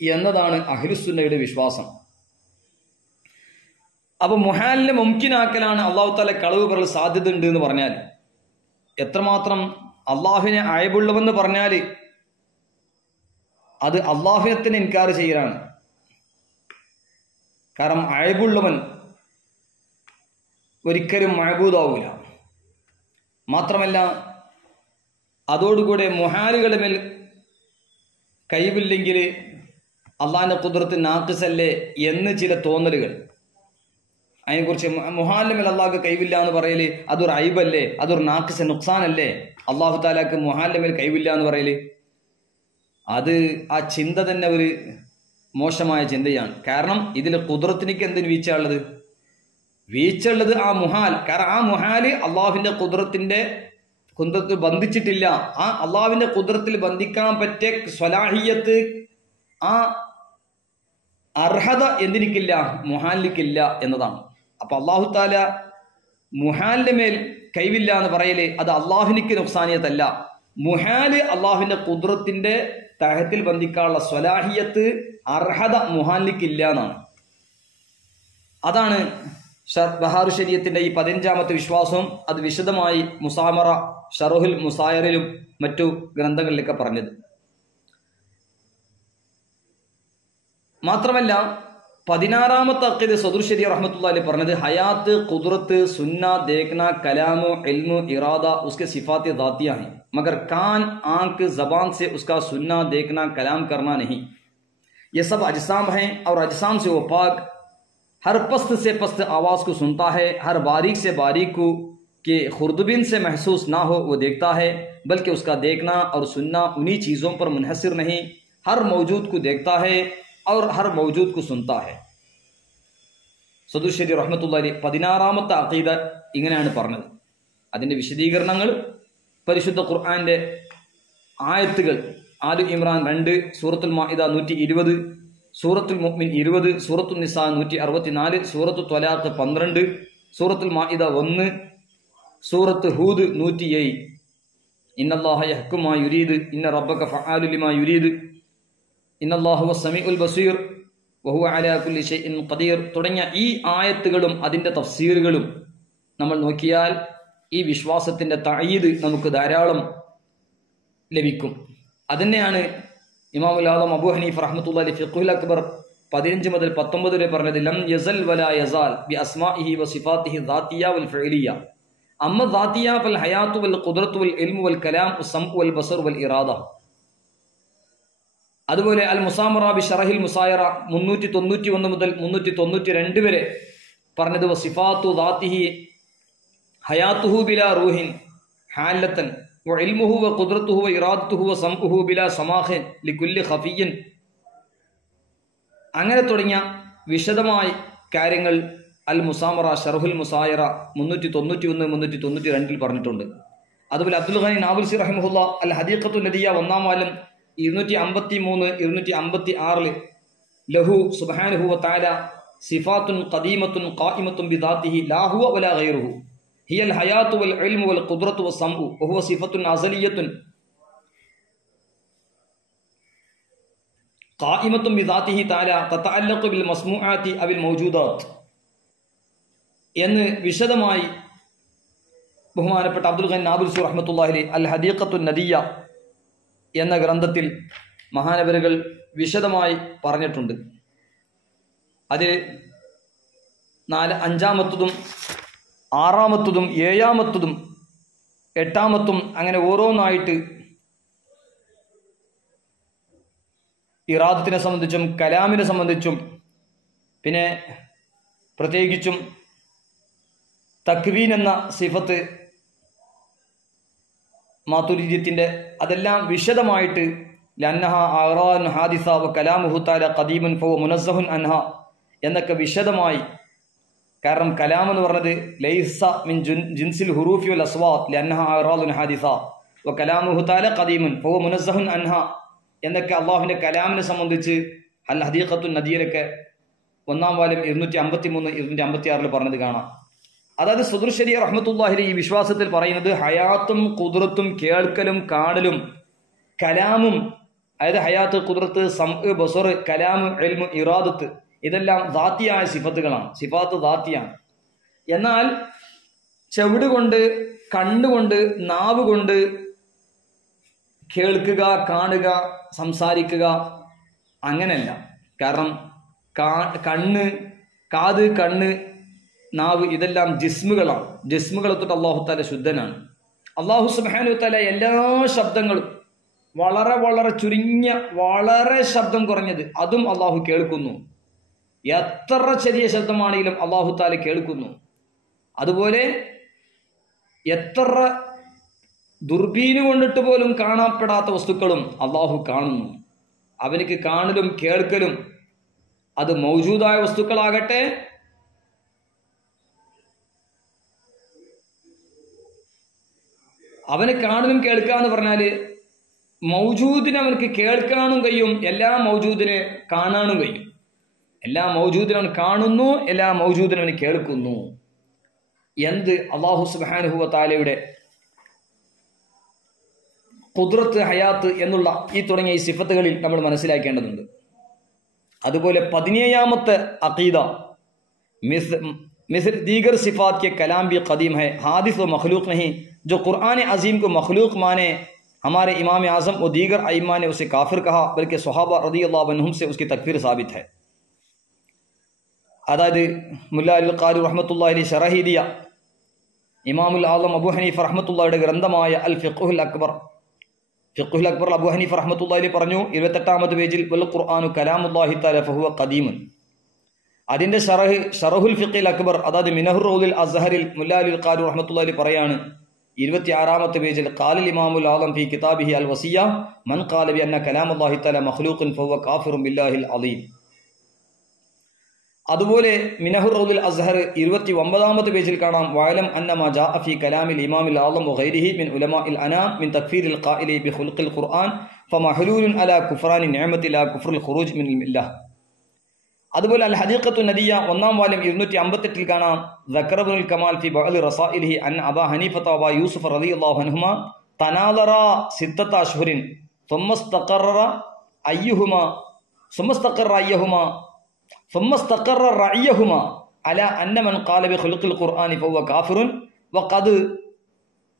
എന്നതാണ് അഹ്ലുസുന്നയുടെ വിശ്വാസം. അപ്പൊ മുഹാലിനെ മുംകിനാക്കലാണ് അള്ളാഹു തആല കളവ് പറയൽ സാധ്യത ഉണ്ട് എന്ന് പറഞ്ഞാൽ, എത്രമാത്രം അള്ളാഹുവിനെ അയബുള്ളവെന്ന് പറഞ്ഞാൽ അത് അള്ളാഹുവിനെ തന്നെ ഇൻകാർ ചെയ്യലാണ്. കാരണം അയബുള്ളവൻ ഒരിക്കലും മഅബൂദാവൂല. മാത്രമല്ല അതോടുകൂടെ മുഹാലുകളുടെ മേൽ കഴിവില്ലെങ്കിൽ അള്ളാഹിന്റെ ഖുദ്റത്ത് നാഖിസല്ലേ എന്ന് ചില തോന്നലുകൾ, അതിനെക്കുറിച്ച് മുഹാലിന്റെ മേൽ അള്ളാഹ്ക്ക് കഴിവില്ല എന്ന് പറയല് അതൊരു അയ്ബല്ലേ, അതൊരു നാഖിസ നുക്സാനല്ലേ, അള്ളാഹു തആലക്ക് മുഹാലിന്റെ മേൽ കഴിവില്ല എന്ന് പറയല്, അത് ആ ചിന്ത തന്നെ ഒരു മോശമായ ചിന്തയാണ്. കാരണം ഇതിൽ ഖുദ്റത്തിനിക്ക് എന്തിന് വീഴ്ചയുള്ളത്? വീഴ്ചയുള്ളത് ആ മുഹാൽ. കാരണം ആ മുഹാല് അള്ളാഹുവിന്റെ ഖുദ്റത്ത് ബന്ധിച്ചിട്ടില്ല. ആ അള്ളാഹുവിന്റെ ഖുദ്റത്തിൽ ബന്ധിക്കാൻ പറ്റിയ സ്വലാഹിയത്ത്, ആ അർഹത എന്തിനിക്കില്ല? മുഹാലിനിക്കില്ല എന്നതാണ്. അപ്പൊ അള്ളാഹു തആല മുഹാലിന്റെ മേൽ കഴിവില്ല എന്ന് പറയല് അത് അള്ളാഹുവിനിക്ക് നുക്സാനിയത്തല്ല. മുഹാല് അള്ളാഹുവിന്റെ ഖുദ്റത്തിന്റെ തഹത്തിൽ ബന്ധിക്കാനുള്ള സ്വലാഹിയത്ത്, അർഹത മുഹാലിനിക്കില്ല എന്നാണ്. അതാണ് ബഹാറു ശരീഅത്തിന്റെ ഈ 15ാമത്തെ വിശ്വാസവും അത് വിശദമായി മുസാമറ, ഷറഹുൽ മുസായറിലും മറ്റു ഗ്രന്ഥങ്ങളിലൊക്കെ പറഞ്ഞത്. മാത്രമല്ല 16ാമത്തെ അഖീദ സദുർ ശരീഅ റഹ്മത്തുള്ളാഹി പറഞ്ഞത് ഹയാത്ത്, ഖുദ്റത്ത്, സുന്ന, देखना, कलाम, इल्म, इरादा उसके सिफात ذاتिया हैं, मगर कान, आंख, जबान से उसका सुनना, देखना, कलाम करना नहीं. ये सब अजसाम हैं और अजसाम से वो पाक. हर पस्त से पस्त आवाज को सुनता है, हर बारीक से बारीक को कि खुर्दबिन से महसूस ना हो वो देखता है, बल्कि उसका देखना और सुनना उन्हीं चीजों पर मुनहसिर नहीं, हर मौजूद को देखता है और हर मौजूद को सुनता है. സദുർ ശരീഅ റഹ്മത്തുള്ളാഹി 16ാമത്തെ അഖീദ ഇങ്ങനെയാണ് പറഞ്ഞത്. അതിന്റെ വിശദീകരണങ്ങൾ പരിശുദ്ധ ഖുർആന്റെ ആയത്തുകൾ ആലു ഇമ്രാൻ 2, സൂറത്തുൽ മാഇദ 120, സൂറത്തുൽ മുഅ്മിൻ 20, സൂറത്തുൽ നിസാ 164, സൂറത്തുൽ ത്വലാഖ് 12, സൂറത്തുൽ മാഇദ 1, സൂറത്ത് ഹൂദ് 107. ഇന്നല്ലാഹ യഹ്കുമു മാ യുരീദ് ഇന്ന റബ്ബക ഫഅാലു ലിമാ യുരീദ് ഇന്നല്ലാഹു ഹുവസ് സമീഉൽ ബസീർ വഹുവ അലാ കുല്ലി ഷൈഇൻ ഖദീർ തുടങ്ങിയ ഈ ആയത്തുകളും അതിന്റെ തഫ്സീറുകളും നമ്മൾ നോക്കിയാൽ ഈ വിശ്വാസത്തിന്റെ തഅയീദ് നമുക്ക് ധാരാളം ലഭിക്കും. അതന്നെയാണ് ഇമാമുൽ ആദം അബൂ ഹനീഫ റഹ്മത്തുള്ളാഹി ഫിഖ്ഹുൽ അക്ബർ 15 മുതൽ 19 വരെ പറഞ്ഞത് ലം യസൽ വലാ യസാൽ ബി അസ്മാഇഹി വ സിഫാത്തിഹി ദാത്തിയ വൽ ഫഇലിയ. അമ്മ ദാത്തിയ ഫൽ ഹയാത്തു വൽ ഖുദ്റത്തു വൽ ഇൽമു വൽ കലാം വൽ സംഉ വൽ ബസർ വൽ ഇറാദ. അതുപോലെ അൽ മുസാമറ ബി ഷറഹിൽ മുസായറ 391 മുതൽ 392 വരെ പറഞ്ഞത് വസിഫാത്തു ദാത്തിഹി ഹയാത്തുഹു ബിലാ റൂഹിൻ ഹാലത്തൻ വഇൽമുഹു വഖുദ്റത്തുഹു വഇറാദത്തുഹു വസംഉഹു ബിലാ സമാഖിൻ ലികുല്ലി ഖഫിയ്യിൻ. അങ്ങനെ തുടങ്ങിയ വിശദമായ കാര്യങ്ങൾ അൽ മുസാമറ ഷറഹുൽ മുസായറ 391 392 പറഞ്ഞിട്ടുണ്ട്. അതുപോലെ അബ്ദുൽ ഗനി നാബുൽസി റഹിമഹുല്ലാ അൽ ഹദീഖത്തുൽ നദിയ 1-ാം വാല്യം 253 256 ലഹു സുബ്ഹാനഹു വ തആല സിഫാത്തുൻ ഖദീമത്തുൻ ഖായിമത്തുൻ ബിദാതിഹി ലാ ഹുവ വലാ ഗൈറുഹു ഹിയൽ ഹയാത്തു വൽ ഇൽമു വൽ ഖുദ്റത്തു വസ്സംഉ വഹുവ സിഫത്തുൻ അസലിയത്തുൻ ഖായിമത്തുൻ ബിദാതിഹി തആല തതഅല്ലഖു ബിൽ മസ്മൂആത്തി അവിൽ മൗജൂദാത്ത് എന്ന് വിശദമായി ബഹുമാനപ്പെട്ട അബ്ദുൽ ഖനി നാബിൽസി റഹ്മത്തുള്ളാഹി അലൈഹി അൽ ഹദീഖത്തുൻ നദിയ എന്ന ഗ്രന്ഥത്തിൽ മഹാനവരുകൾ വിശദമായി പറഞ്ഞിട്ടുണ്ട്. അതിൽ 5-ാമത്തതും 6-ാമത്തതും 7-ാമത്തതും 8-ാമത്തും അങ്ങനെ ഓരോന്നായിട്ട് ഇറാദത്തിനെ സംബന്ധിച്ചും കലാമിനെ സംബന്ധിച്ചും പിന്നെ പ്രത്യേകിച്ചും തക്വീൻ എന്ന സിഫത്ത് മാതുരിദ്യത്തിൻ്റെ അതെല്ലാം വിശദമായിട്ട് ലന്നഹ അഗ്റാൻ ഹാദിസ വ കലാമുഹു തആല ഖദീമുൻ ഫഹു മുനസ്സഹുൻ അൻഹ എന്നൊക്കെ വിശദമായി. കാരണം കലാം എന്ന് പറഞ്ഞത് ലൈസ മിൻ ജിൻസിൽ ഹുറൂഫി വൽ അസ്വാത്ത് ലന്നഹ അഗ്റാൻ ഹാദിസ വ കലാമുഹു തആല ഖദീമുൻ ഫഹു മുനസ്സഹുൻ അൻഹ എന്നൊക്കെ അള്ളാഹുവിൻ്റെ കലാമിനെ സംബന്ധിച്ച് അൽ ഹദീഖത്തുൻ നദിയയിലൊക്കെ 1-ാം വാല്യം 253 256 പറഞ്ഞത് കാണാം. അതായത് സദർ ശരീഅ റഹ്മത്തുള്ളാഹി ഈ വിശ്വാസത്തിൽ പറയുന്നത് ഹയാത്തും ഖുദ്റത്തും കേൾക്കലും കാണലും കലാമും, അതായത് ഹയാത്ത്, ഖുദ്റത്ത്, സംഅ്, ബസർ, കലാമ്, ഇൽമ്, ഇറാദത്ത് ഇതെല്ലാം ദാത്തിയായ സിഫത്തുകളാണ്. സിഫാത്ത് ദാത്തിയാണ്. എന്നാൽ ചെവിട് കൊണ്ട്, കണ്ണുകൊണ്ട്, നാവ് കൊണ്ട് കേൾക്കുക, കാണുക, സംസാരിക്കുക അങ്ങനെയല്ല. കാരണം കാത്, കണ്ണ്, നാവ് ഇതെല്ലാം ജിസ്മുകളാണ്. ജിസ്മുകളെ തൊട്ട് അല്ലാഹു തആല ശുദ്ധനാണ്. അല്ലാഹു സുബ്ഹാനഹു വ തആല എല്ലാ ശബ്ദങ്ങളും വളരെ വളരെ ചുരുങ്ങിയ, വളരെ ശബ്ദം കുറഞ്ഞത് അതും അല്ലാഹു കേൾക്കുന്നു. എത്ര ചെറിയ ശബ്ദമാണെങ്കിലും അല്ലാഹു തആല കേൾക്കുന്നു. അതുപോലെ എത്ര ദുർബീന് കൊണ്ടിട്ട് പോലും കാണപ്പെടാത്ത വസ്തുക്കളും അല്ലാഹു കാണുന്നു. അവനിക്ക് കാണലും കേൾക്കലും അത് മൗജൂദായ വസ്തുക്കളാകട്ടെ അവന് കാണലും കേൾക്കുക എന്ന് പറഞ്ഞാല് മൗജൂദിനെ അവനക്ക് കേൾക്കാനും കഴിയും, എല്ലാ മൗജൂദിനെ കാണാനും കഴിയും. എല്ലാ മൗജൂദിനെ അവൻ കാണുന്നു, എല്ലാ മൗജൂദിനെ അവൻ കേൾക്കുന്നു. എന്ത് അല്ലാഹു സുബ്ഹാനഹു വ തആലയുടെ ഖുദ്റത്ത്, ഹയാത്ത് എന്നുള്ള ഈ തുടങ്ങിയ ഈ സിഫത്തുകളിൽ നമ്മൾ മനസ്സിലാക്കേണ്ടതുണ്ട്. അതുപോലെ 17-ാമത്തെ അഖീദ मिस्र दीगर सिफात के कलाम भी कदीम है, हादिस व मखलूक नहीं. जो कुरान अजीम को मखलूक माने हमारे इमाम आज़म व दीगर अइम्मा ने उसे काफिर कहा, बल्कि सहाबा रज़ियल्लाहु अन्हुम से उसकी तकफीर साबित है. अदाद मुल्ला अल क़ारी रहमतुल्लाहि अलैहि शरही दिया इमामुल आज़म अबू हनीफ़ रहमतुल्लाहिയുടെ ഗ്രന്ഥമായ അൽ ഫിഖ്ഹുൽ അക്ബർ. ഫിഖ്ഹുൽ അക്ബർ അബൂ ഹനീഫ റഹ്മത്തുള്ളാഹി അലൈഹി പറഞ്ഞു 28-ാമത്തെ പേജിൽ വൽ ഖുർആനു കലാമുല്ലാഹി തആല ഫഹുവ ഖദീമുൻ. അതിന്റെ ഷറഹുൽ ഫിഖ്ഹുൽ അക്ബർ, അതായത് മിനഹുർ റൗദുൽ അസ്ഹറിൽ മുല്ലാ അൽ ഖാരി റഹ്മത്തുള്ളാഹി അലൈഹി പറയാണ് 26-ാമത്തെ പേജിൽ ഖാലിൽ ഇമാമുൽ ആദം ഫി കിതാബിഹി അൽ വസിയ മൻ ഖാല ബി അന്ന കലാമുല്ലാഹി തആല മഖ്ലൂഖുൻ ഫഹുവ കാഫിറുൻ ബില്ലാഹിൽ അദീം. അതുപോലെ മിനഹുർ റൗദുൽ അസ്ഹർ 29-ാമത്തെ പേജിൽ കാണാം വഅലം അന്ന മാ ജാഅ ഫി കലാമിൽ ഇമാമിൽ ആദം വഗൈരിഹി മിൻ ഉലമാഇൽ അനാം മിൻ തക്ഫീരിൽ ഖായിലി ബി ഖുൽഖിൽ ഖുർആൻ ഫമഹ്ലൂലുൻ അലാ കുഫ്റാനി നിഅമത്തി ലാ കുഫ്റുൽ ഖുറൂജ് മിനൽ മില്ലഹ്. അതുപോലെ അൽ ഹദീഖത്തു നദിയ 1-ാം വാല്യം 258-ൽ കാണാം ദക്കറ ഇബ്നുൽ കമാൽ ഫി ബഅദ് റസായിലിഹി അൻ അബാ ഹനീഫത വ യൂസുഫ് റളിയല്ലാഹു അൻഹുമാ തനാദറ 6 അശ്ഹുരിൻ ثم استقر رأيهما على أن من قال بخلق القرآن فهو كافر. وقد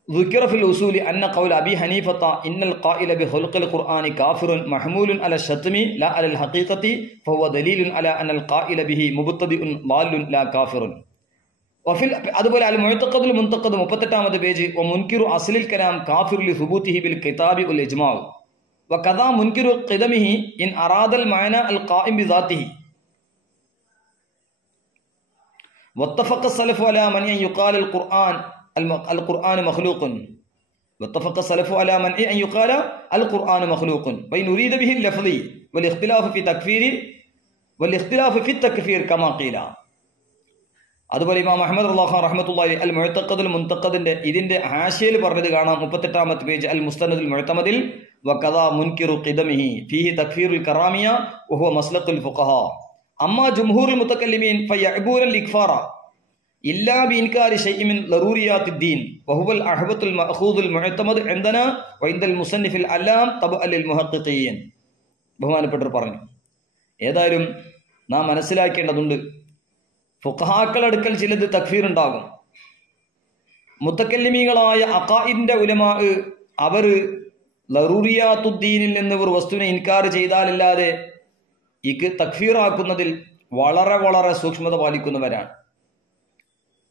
ذكر في الأصول أن قول أبي حنيفة إن القائل بخلق القرآن كافر محمول على الشتم لا على الحقيقة، فهو دليل على أن القائل به مبتدئ ضال لا كافر. وفي അതുപോലെ അൽ മുഅ്തഖദുൽ മുൻതഖദ് 38-ാമത്തെ പേജ് ومنكر أصل الكلام كافر لثبوته بالكتاب والإجماع وكذا منكر قدمه إن أراد المعنى القائم بذاته. واتفق السلف على من يقال القرآن مخلوق. واتفق السلف على من يقال القرآن مخلوق وإن أريد به اللفظي والاختلاف في التكفير كما قيل. അതുപോലെ ഇമാം അഹ്മദ് റഹ്മത്തുള്ളാഹി അൽ മുഅ്തഖദുൽ മുൻതഖദിന്റെ ഇതിന്റെ ഹാശിയയിൽ പറഞ്ഞത് കാണാം 38-ാമത്തെ പേജ് അൽ മുസ്തനദുൽ മുഅ്തമദിൽ വകദാ മുൻകിറു ഖിദമിഹി ഫീഹി തക്ഫീറുൽ കറാമിയ വഹുവ മസ്ലഖുൽ ഫുഖഹാ അമ്മാ ജുംഹൂറുൽ മുതകല്ലിമീൻ ഫയഅബൂന ലിഗ്ഫാറ ഇല്ലാ ബിഇൻകാരി ശൈഇൻ മിൻ ലറൂരിയാത്തിദ്ദീൻ വഹുവൽ അഹ്വത്തുൽ മഅഖൂദുൽ മുഅ്തമദ് ഇൻദനാ വഇൻദൽ മുസന്നിഫിൽ അല്ലാം തബഅ ലിൽ മുഹഖഖീൻ. ബഹുമാനപ്പെട്ടവർ പറഞ്ഞു, ഏതായാലും നാം മനസ്സിലാക്കേണ്ടതുണ്ട്, ഫുഖഹാക്കളടുക്കൽ ചിലത് തക്ഫീർ ഉണ്ടാകും. മുതകല്ലിമീങ്ങളായ അഖായിദിന്റെ ഉലമാ അവർ ലറൂറിയാത്തുദ്ദീനിൽ നിന്ന് ഒരു വസ്തുവിനെ ഇൻകാർ ചെയ്താലല്ലാതെ ഇക്ക് തക്ഫീറാക്കുന്നതിൽ വളരെ വളരെ സൂക്ഷ്മത പാലിക്കുന്നവരാണ്.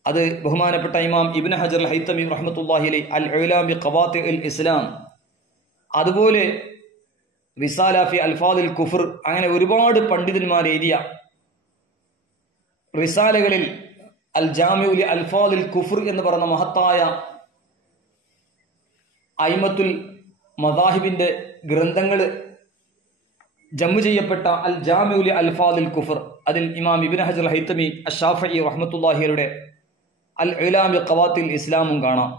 അത് ബഹുമാനപ്പെട്ട ഇമാം ഇബ്നു ഹജർ അൽ ഹൈതമി റഹ്മത്തുള്ളാഹി അലൈഹി അൽ ഇലാം ബി ഖവാത്തിഉൽ ഇസ്ലാം, അതുപോലെ റിസാല ഫി അൽഫാദിൽ കുഫർ, അങ്ങനെ ഒരുപാട് പണ്ഡിതന്മാർ എഴുതിയ റിസാലകളിൽ അൽ ജാമിഉ ലി അൽഫാദിൽ കുഫർ എന്ന് പറയുന്ന മഹത്തായ അയിമത്തുൽ മദാഹിബിന്റെ ഗ്രന്ഥങ്ങൾ ജമ്മു ചെയ്യപ്പെട്ട അൽ ജാമിഉ ലി അൽഫാദിൽ കുഫർ, അതിൽ ഇമാം ഇബ്നു ഹജർ അൽ ഹൈതമി അഷ്ശാഫിഈ റഹ്മത്തുള്ളാഹിയുടെ അൽ ഇലാം ബി ഖവാത്തിൽ ഇസ്ലാമും കാണാം.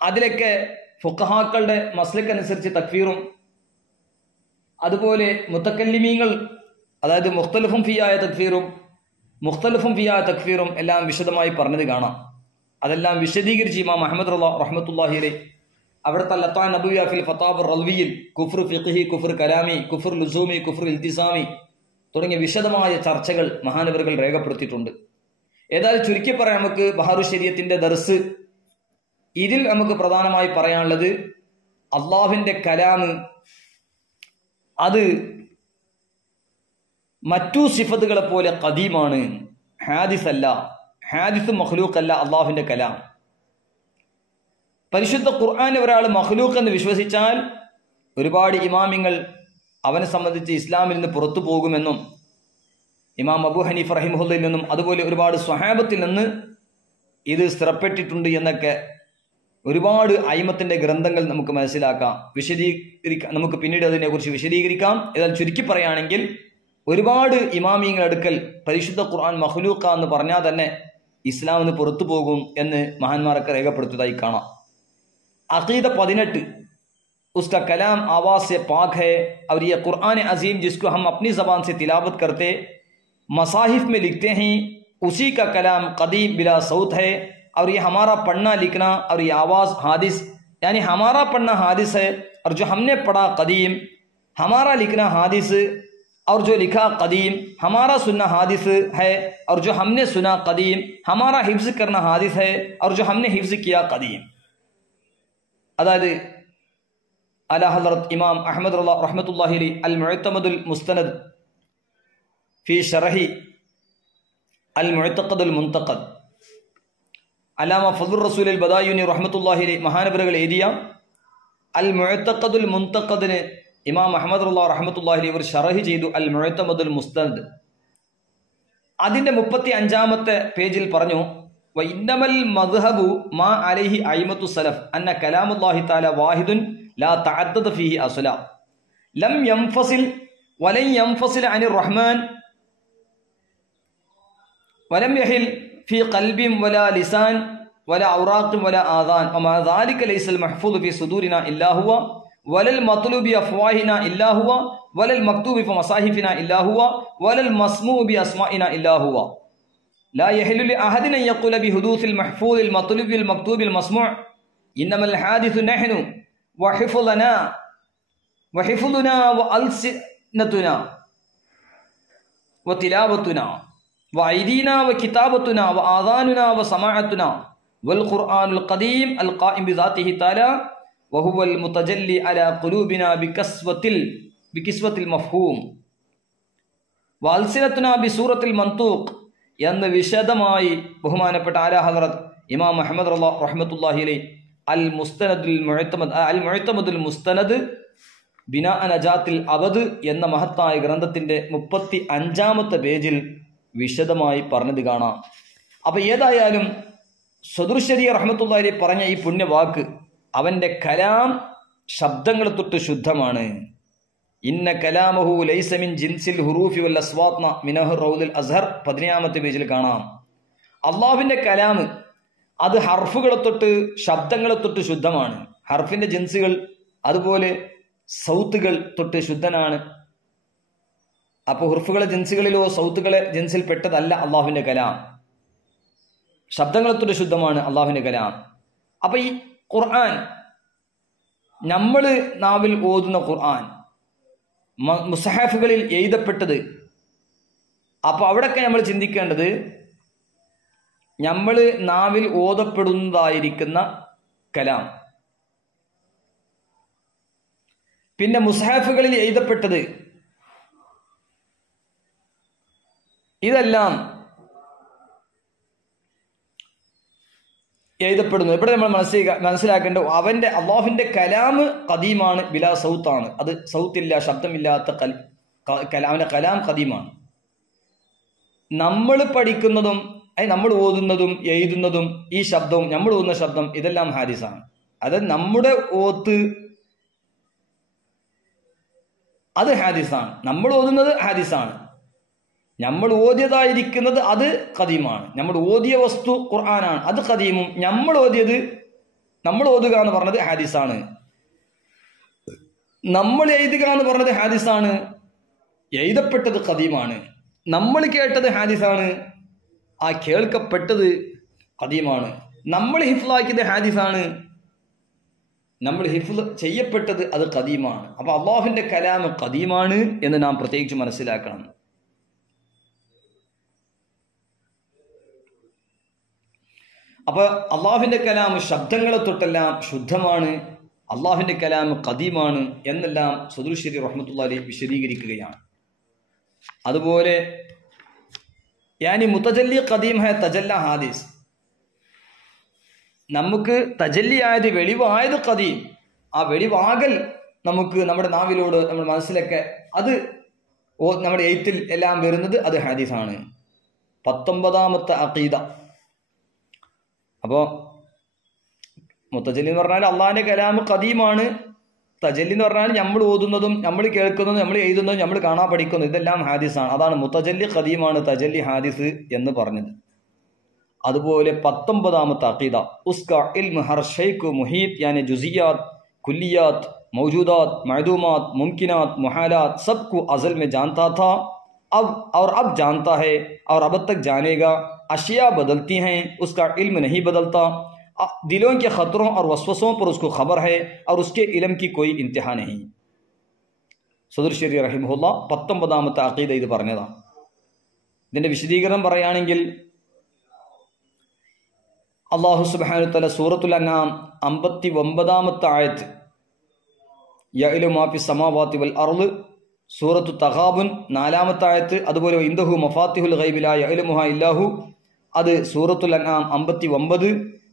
അതിലൊക്കെ ഫുഖഹാക്കളുടെ മസ്ലക്കനുസരിച്ച് തക്ഫീറും അതുപോലെ മുതകല്ലിമീങ്ങൾ, അതായത് മുഖ്തലിഫും ഫിയായ തക്ഫീറും മുഖ്തലിഫും ഫിയായ തക്ഫീറും എല്ലാം വിശദമായി പറഞ്ഞത് കാണാം. അതെല്ലാം വിശദീകരിച്ച് ഇമാം അഹ്മദ് റഹ്മത്തുള്ളാഹി അലൈഹി അവിടുത്തെ ലത്താ നബവിയ ഫിൽ ഫതാബ് റൽവിയിൽ കുഫ്ർ ഫിഖ്ഹി, കുഫ്ർ കലാമി, കുഫ്ർ ലുസൂമി, കുഫ്ർ ഇൽത്തിസാമി തുടങ്ങിയ വിശദമായ ചർച്ചകൾ മഹാനവറുകൾ രേഖപ്പെടുത്തിയിട്ടുണ്ട്. ഏതായാലും ചുരുക്കി പറയാം, നമുക്ക് ബഹാറു ശരീഅത്തിന്റെ ദർസ്, ഇതിൽ നമുക്ക് പ്രധാനമായി പറയാനുള്ളത് അള്ളാഹുവിന്റെ കലാമ് അത് മറ്റു സിഫത്തുകളെ പോലെ ഖദീമാണ്, ഹാദിസ് അല്ല, ഹാദിസ് മഖ്ലൂഖ് അല്ല അള്ളാഹുവിന്റെ കലാം. പരിശുദ്ധ ഖുർആനിൽ ഒരാൾ മഖ്ലൂഖ് എന്ന് വിശ്വസിച്ചാൽ ഒരുപാട് ഇമാമിങ്ങൾ അവനെ സംബന്ധിച്ച് ഇസ്ലാമിൽ നിന്ന് പുറത്തു പോകുമെന്നും ഇമാം അബൂ ഹനീഫ റഹിമഹുല്ലയിൽ നിന്നും അതുപോലെ ഒരുപാട് സ്വഹാബത്തിൽ നിന്ന് ഇത് സ്ഥിരപ്പെട്ടിട്ടുണ്ട് എന്നൊക്കെ ഒരുപാട് അയിമത്തിന്റെ ഗ്രന്ഥങ്ങൾ നമുക്ക് മനസ്സിലാക്കാം, വിശദീകരിക്കാം. നമുക്ക് പിന്നീട് അതിനെക്കുറിച്ച് വിശദീകരിക്കാം. എന്നാൽ ചുരുക്കി പറയുകയാണെങ്കിൽ ഒരുപാട് ഇമാമിയങ്ങൾ അടുക്കൽ പരിശുദ്ധ ഖുർആൻ മഖ്ലൂഖ എന്ന് പറഞ്ഞാൽ തന്നെ ഇസ്ലാമിൽ നിന്ന് പുറത്തു പോകും എന്ന് മഹാന്മാരൊക്കെ രേഖപ്പെടുത്തിയതായി കാണാം. अक़ीद 18 उसका कलाम आवाज़ से पाक है और यह कुरान अजीम जिसको हम अपनी ज़बान से तिलावत करते मसाहिफ में लिखते हैं उसी का कलाम कदीम बिला सौत है और ये हमारा पढ़ना लिखना और ये आवाज़ हादिस, यानी हमारा पढ़ना हादिस है और जो हमने पढ़ा कदीम, हमारा लिखना हादिस और जो लिखा कदीम, हमारा सुनना हादिस है और जो हमने सुना कदीम, हमारा हिफ्ज़ करना हादिस है और जो हमने हिफ्ज़ किया कदीम. അതായത് അല ഹദ്റത്ത് ഇമാം അഹ്മദ് റഹ്മത്തുള്ളാഹി അലൈഹി അൽ മുഅ്തമദുൽ മുസ്തനദ് ഫി ശറഹി അൽ മുഅ്തഖദുൽ മുൻതഖദ് അലാമ ഫദ്ലുർ റസൂൽ അൽ ബദായുനി റഹ്മത്തുള്ളാഹി അലൈഹി മഹാനവറുകൾ എഴുതിയ അൽ മുഅ്തഖദുൽ മുൻതഖദിന് ഇമാം അഹ്മദ് റഹ്മത്തുള്ളാഹി അലൈഹി ഒരു ശറഹ് ചെയ്തു അൽ മുഅ്തമദുൽ മുസ്തനദ്. അതിന്റെ 35-ാമത്തെ പേജിൽ പറഞ്ഞു, وإنما المذهب ما عليه أئمة السلف أن كلام الله تعالى واحد لا تعدد فيه أصلا لم ينفصل ولن ينفصل عن الرحمن ولم يحل في قلب ولا لسان ولا أوراق ولا آذان وما ذلك ليس المحفوظ في صدورنا إلا هو ولا المطلوب بأفواهنا إلا هو ولا المكتوب في مصاحفنا إلا هو ولا المسموع بأسمائنا إلا هو لا يحل لأحد أن يقول بحدوث المحفوظ المطلوب المكتوب المسموع إنما الحادث نحن وحفظنا وألسنتنا وتلاوتنا وأيدينا وكتابتنا وآذاننا وسماعتنا والقرآن القديم القائم بذاته تعالى وهو المتجلي على قلوبنا بكسوة المفهوم وألسنتنا بسورة المنطوق എന്ന് വിശദമായി ബഹുമാനപ്പെട്ട ആലാ ഹദ്റത്ത് ഇമാം അഹ്മദ് റഹ്മത്തുള്ളാഹി അലൈഹി അൽ മുഅ്തമദുൽ മുസ്തനദ് ബിനാ നജാത്തിൽ അബദ് എന്ന മഹത്തായ ഗ്രന്ഥത്തിന്റെ 35-ാമത്തെ പേജിൽ വിശദമായി പറഞ്ഞത് കാണാം. അപ്പൊ ഏതായാലും സദുർശരി റഹ്മത്തുള്ളാഹി അലൈഹി പറഞ്ഞ ഈ പുണ്യവാക്ക് അവന്റെ കലാം ശബ്ദങ്ങളെ തൊട്ട് ശുദ്ധമാണ്. ഇന്ന കലാമഹു ലൈസ മിൻ ജിൻസിൽ ഹുറൂഫി വൽ അസ്വാത്ന മിനഹു റൗദുൽ അസ്ഹർ 17-ാമത്തെ പേജിൽ കാണാം. അള്ളാഹുവിന്റെ കലാം അത് ഹർഫുകളെ തൊട്ട് ശബ്ദങ്ങളെ തൊട്ട് ശുദ്ധമാണ്. ഹർഫിന്റെ ജിൻസുകൾ അതുപോലെ സൗത്തുകൾ തൊട്ട് ശുദ്ധനാണ്. അപ്പോൾ ഹുർഫുകളെ ജിൻസുകളിലോ സൗത്തുകളെ ജിൻസിൽ പെട്ടതല്ല അള്ളാഹുവിന്റെ കലാം. ശബ്ദങ്ങളെത്തൊരു ശുദ്ധമാണ് അള്ളാഹുവിന്റെ കലാം. അപ്പൊ ഈ ഖുർആൻ, നമ്മൾ നാവിൽ ഓതുന്ന ഖുർആൻ മുസഹഫുകളിൽ എഴുതപ്പെട്ടത്, അപ്പൊ അവിടെയൊക്കെ നമ്മൾ ചിന്തിക്കേണ്ടത് നമ്മൾ നാവിൽ ഓതപ്പെടുന്നതായിരിക്കുന്ന കലാം. പിന്നെ മുസഹഫുകളിൽ എഴുതപ്പെട്ടത്, ഇതെല്ലാം എഴുതപ്പെടുന്നു. ഇവിടെ നമ്മൾ മനസ്സിലാക്കേണ്ട അവന്റെ അള്ളാഹുവിന്റെ കലാം ഖദീമാണ്, ബിലാ സൗത്താണ്. അത് സൗത്തില്ല, ശബ്ദമില്ലാത്ത അവന്റെ കലാം ഖദീമാണ്. നമ്മൾ പഠിക്കുന്നതും നമ്മൾ ഓതുന്നതും എഴുതുന്നതും ഈ ശബ്ദവും നമ്മൾ ഓതുന്ന ശബ്ദം ഇതെല്ലാം ഹാദിസാണ്. അത് നമ്മുടെ ഓത്ത് അത് ഹാദിസാണ്. നമ്മൾ ഓതുന്നത് ഹാദിസാണ്. നമ്മൾ ഓതിയതായിരിക്കുന്നത് അത് ഖദീമാണ്. നമ്മൾ ഓതിയ വസ്തു ഖുർആനാണ്, അത് ഖദീമും. നമ്മൾ ഓതുക എന്ന് പറഞ്ഞത് ഹാദിസാണ്. നമ്മൾ എഴുതുക എന്ന് പറഞ്ഞത് ഹാദിസാണ്. എഴുതപ്പെട്ടത് ഖദീമാണ്. നമ്മൾ കേട്ടത് ഹാദിസാണ്. ആ കേൾക്കപ്പെട്ടത് ഖദീമാണ്. നമ്മൾ ഹിഫ്ലാക്കിയത് ഹാദിസാണ്. നമ്മൾ ഹിഫ്ൽ ചെയ്യപ്പെട്ടത് അത് ഖദീമാണ്. അപ്പൊ അള്ളാഹുവിന്റെ കലാം ഖദീമാണ് എന്ന് നാം പ്രത്യേകിച്ച് മനസ്സിലാക്കണം. അപ്പൊ അള്ളാഹുവിന്റെ കലാം ശബ്ദങ്ങളെ തൊട്ടെല്ലാം ശുദ്ധമാണ്, അള്ളാഹുവിന്റെ കലാം ഖദീമാണ് എന്നെല്ലാം സദുർശരി റഹ്മത്തുള്ളാഹി അലൈഹി വിശദീകരിക്കുകയാണ്. അതുപോലെ യാനി മുതജല്ലി ഖദീം ഹൈ തജല്ല ഹാദിസ്, നമുക്ക് തജല്ലി ആയത് വെളിവായത് ഖദീം. ആ വെളിവാകൽ നമുക്ക് നമ്മുടെ നാവിലോട് നമ്മുടെ മനസ്സിലൊക്കെ അത് നമ്മുടെ എഴുത്തിൽ എല്ലാം വരുന്നത് അത് ഹാദിസാണ്. 19ാമത്തെ അഖീദ. അപ്പോ മുത്തജല്ലി എന്ന് പറഞ്ഞാൽ അള്ളാഹിന്റെ കലാം ഖദീമാണ്. തജല്ലി എന്ന് പറഞ്ഞാൽ നമ്മൾ ഓതുന്നതും നമ്മൾ കേൾക്കുന്നതും നമ്മൾ എഴുതുന്നതും നമ്മൾ കാണാൻ പഠിക്കുന്നതും ഇതെല്ലാം ഹാദിസാണ്. അതാണ് മുത്തജല്ലി ഖദീമാണ്, തജല്ലി ഹാദിസ് എന്ന് പറഞ്ഞത്. അതുപോലെ 19ാമത്തെ അഖീദ ഉസ്ക ഇൽമ് ഹർ ഷൈഖ് മുഹീത് യാനി ജുസിയാത്ത് കുല്ലിയാത്ത് मौजूदात मादूमात मुमकिनात मुहालात सबको अज़ल में जानता था अब जानता है और अब तक जानेगा। अशिया बदलती हैं, उसका इल्म नहीं बदलता। दिलों के ख़तरों और वसवसों पर उसको ख़बर है और उसके इल्म की कोई इंतहा नहीं। സദുർശരി റഹിമഹുല്ല 19ാമത്തെ അഖീദ ഇത് പറഞ്ഞതാണ്. ഇതിന്റെ വിശദീകരണം പറയുകയാണെങ്കിൽ അല്ലാഹു സുബ്ഹാനഹു വതആല സൂറത്തുൽ അൻആം 59ാമത്തെ ആയത്ത് യഅലമു മാ ഫിസ് സമാവാതി വൽ അർള്, സൂറത്തു തഗാബുൻ 4ാമത്തെ ആയത്ത്, അതുപോലെ ഇൻദഹു മഫാത്തിഹുൽ ഗൈബി ലാ യഅലമുഹാ ഇല്ലാഹു, അത് സൂറത്തുൽ അൻആം 59,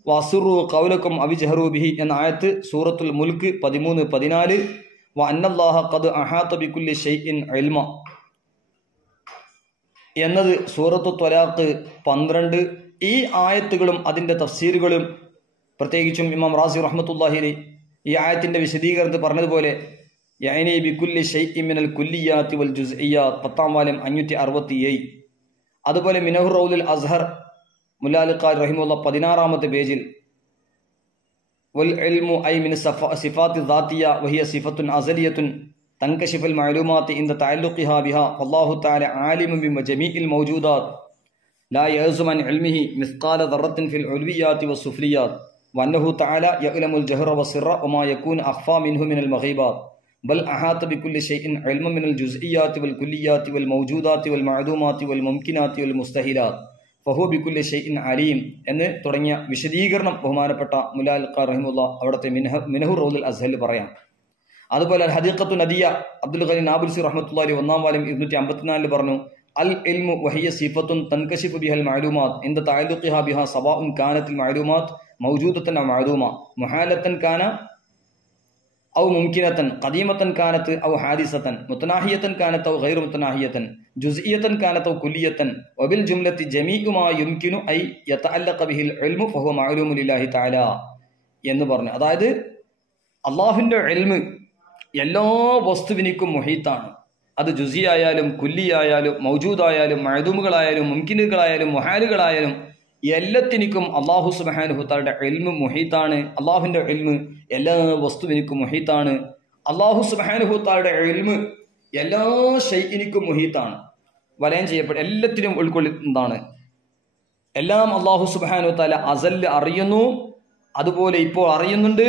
വഅസ്റു ഖൗലകും അവിജ്ഹറു ബിഹി എന്ന ആയത്ത് സൂറത്തുൽ മുൽക്ക് 13, 14, വഅന്നല്ലാഹ ഖദ് അഹാത ബികുല്ലി ഷൈഇൻ ഇൽമ എന്നത് സൂറത്തു ത്വലാഖ് 12. ഈ ആയത്തുകളും അതിന്റെ തഫ്സീറുകളും പ്രത്യേകിച്ചും ഇമാം റാസി റഹ്മത്തുള്ളാഹി അലൈഹി ഈ ആയത്തിന്റെ വിശദീകരണത്തിൽ പറഞ്ഞതുപോലെ യഅനി ബികുല്ലി ഷൈഇൻ മിനൽ കുല്ലിയാത്തി വൽ ജുസ്ഇയ്യാത്ത് 10ാം വാല്യം 567. അതുപോലെ മിനഹുർ റൗലുൽ അസ്ഹർ മുലാലിഖാരി റഹിമഹുല്ലാഹ് 16ാമത്തെ പേജിൽ വൽ ഇൽമു ഐ മിൻ സിഫാത്തി ദാത്തിയ വഹിയ സിഫത്തുൻ അസലിയത്തുൻ തൻകശിഫുൽ മഅലൂമാത്തി ഇൻദ തഅല്ലുഖിഹാ ബിഹാ വല്ലാഹു തആല ആലിമുൻ ബിജമീഇൽ മൗജൂദാത്ത് ലാ യഅ്സുമു അൻ ഇൽമിഹി മിസ്ഖാല ദർറത്തിൻ ഫിൽ ഉൽവിയാത്തി വസ്സുഫ്ലിയാത്ത് വഅന്നഹു തആല യഅലമുൽ ജഹ്റ വസ്സിറ വമാ യകൂനു അഖ്ഫാ മിൻഹു മിനൽ മഗീബാത്ത് ബൽ അഹാത ബികുല്ലി ഷൈഇൻ ഇൽമൻ മിനൽ ജുസ്ഇയ്യാത്തി വൽ കുല്ലിയാത്തി വൽ മൗജൂദാത്തി വൽ മഅദൂമാത്തി വൽ മുംകിനാത്തി വൽ മുസ്തഹിലാത്ത് ഫഹുവ ബികുല്ലി ഷൈഇൻ അലീം എന്ന് തുടങ്ങിയ വിശദീകരണം ബഹുമാനപ്പെട്ട മുലാലിഖാരി റഹിമഹുല്ലാഹ് അവിടുത്തെ മിനഹുർ റൗലുൽ അസ്ഹറിൽ പറയാം. അതുപോലെ അൽ ഹദീഖത്തു നദിയ അബ്ദുൽ ഖനി നാബുൽസി റഹ്മത്തുള്ളാഹി 1ാം വാല്യം 254 പറഞ്ഞു അൽ ഇൽമു വഹിയ സിഫത്തുൻ തൻകശിഫു ബിഹൽ മഅലൂമാത്ത് ഇൻദ തഅല്ലുഖിഹാ ബിഹാ സവാഉൻ കാനത്തിൽ മഅലൂമാത്ത് മൗജൂദത്തൻ ഔ മഅദൂമ മുഹാലത്തൻ കാന ഔ മുംകിനത്തൻ ഖദീമത്തൻ കാനത്ത് ഔ ഹാദിസത്തൻ മുതനാഹിയത്തൻ കാനത്ത് ഔ ഗൈറു മുതനാഹിയത്തൻ ജുസ്ഇയ്യത്തൻ കാനത്ത് ഔ കുല്ലിയത്തൻ വബിൽ ജുംലത്തി ജമീഉ മാ യുംകിനു ഐ യതഅല്ലഖ ബിഹിൽ ഇൽമു ഫഹുവ മഅലൂമു ലില്ലാഹി തആല എന്ന് പറഞ്ഞു. അതായത് അല്ലാഹുവിന്റെ ഇൽമ് എല്ലാ വസ്തുവിനും മുഹീത്താണ്. അത് ജുസി ആയാലും കുല്ലിയായാലും മൗജൂദായാലും മഅദൂമുകളായാലും മുംകിനുകളായാലും മുഹാലുകളായാലും എല്ലാത്തിനും അല്ലാഹു സുബ്ഹാനഹു തആലയുടെ ഇൽമു മുഹീത്താണ്. അല്ലാഹുവിന്റെ ഇൽമു എല്ലാ വസ്തുവിനും മുഹീത്താണ്. അല്ലാഹു സുബ്ഹാനഹു തആലയുടെ ഇൽമു എല്ലാ ഷൈഇനിക്കും മുഹീത്താണ്, വലയം ചെയ്യപ്പെട്ട എല്ലാത്തിനും ഉൾക്കൊള്ളുന്നതാണ്. എല്ലാം അല്ലാഹു സുബ്ഹാനഹു വ തആല അസല് അറിയുന്നു, അതുപോലെ ഇപ്പോൾ അറിയുന്നുണ്ട്,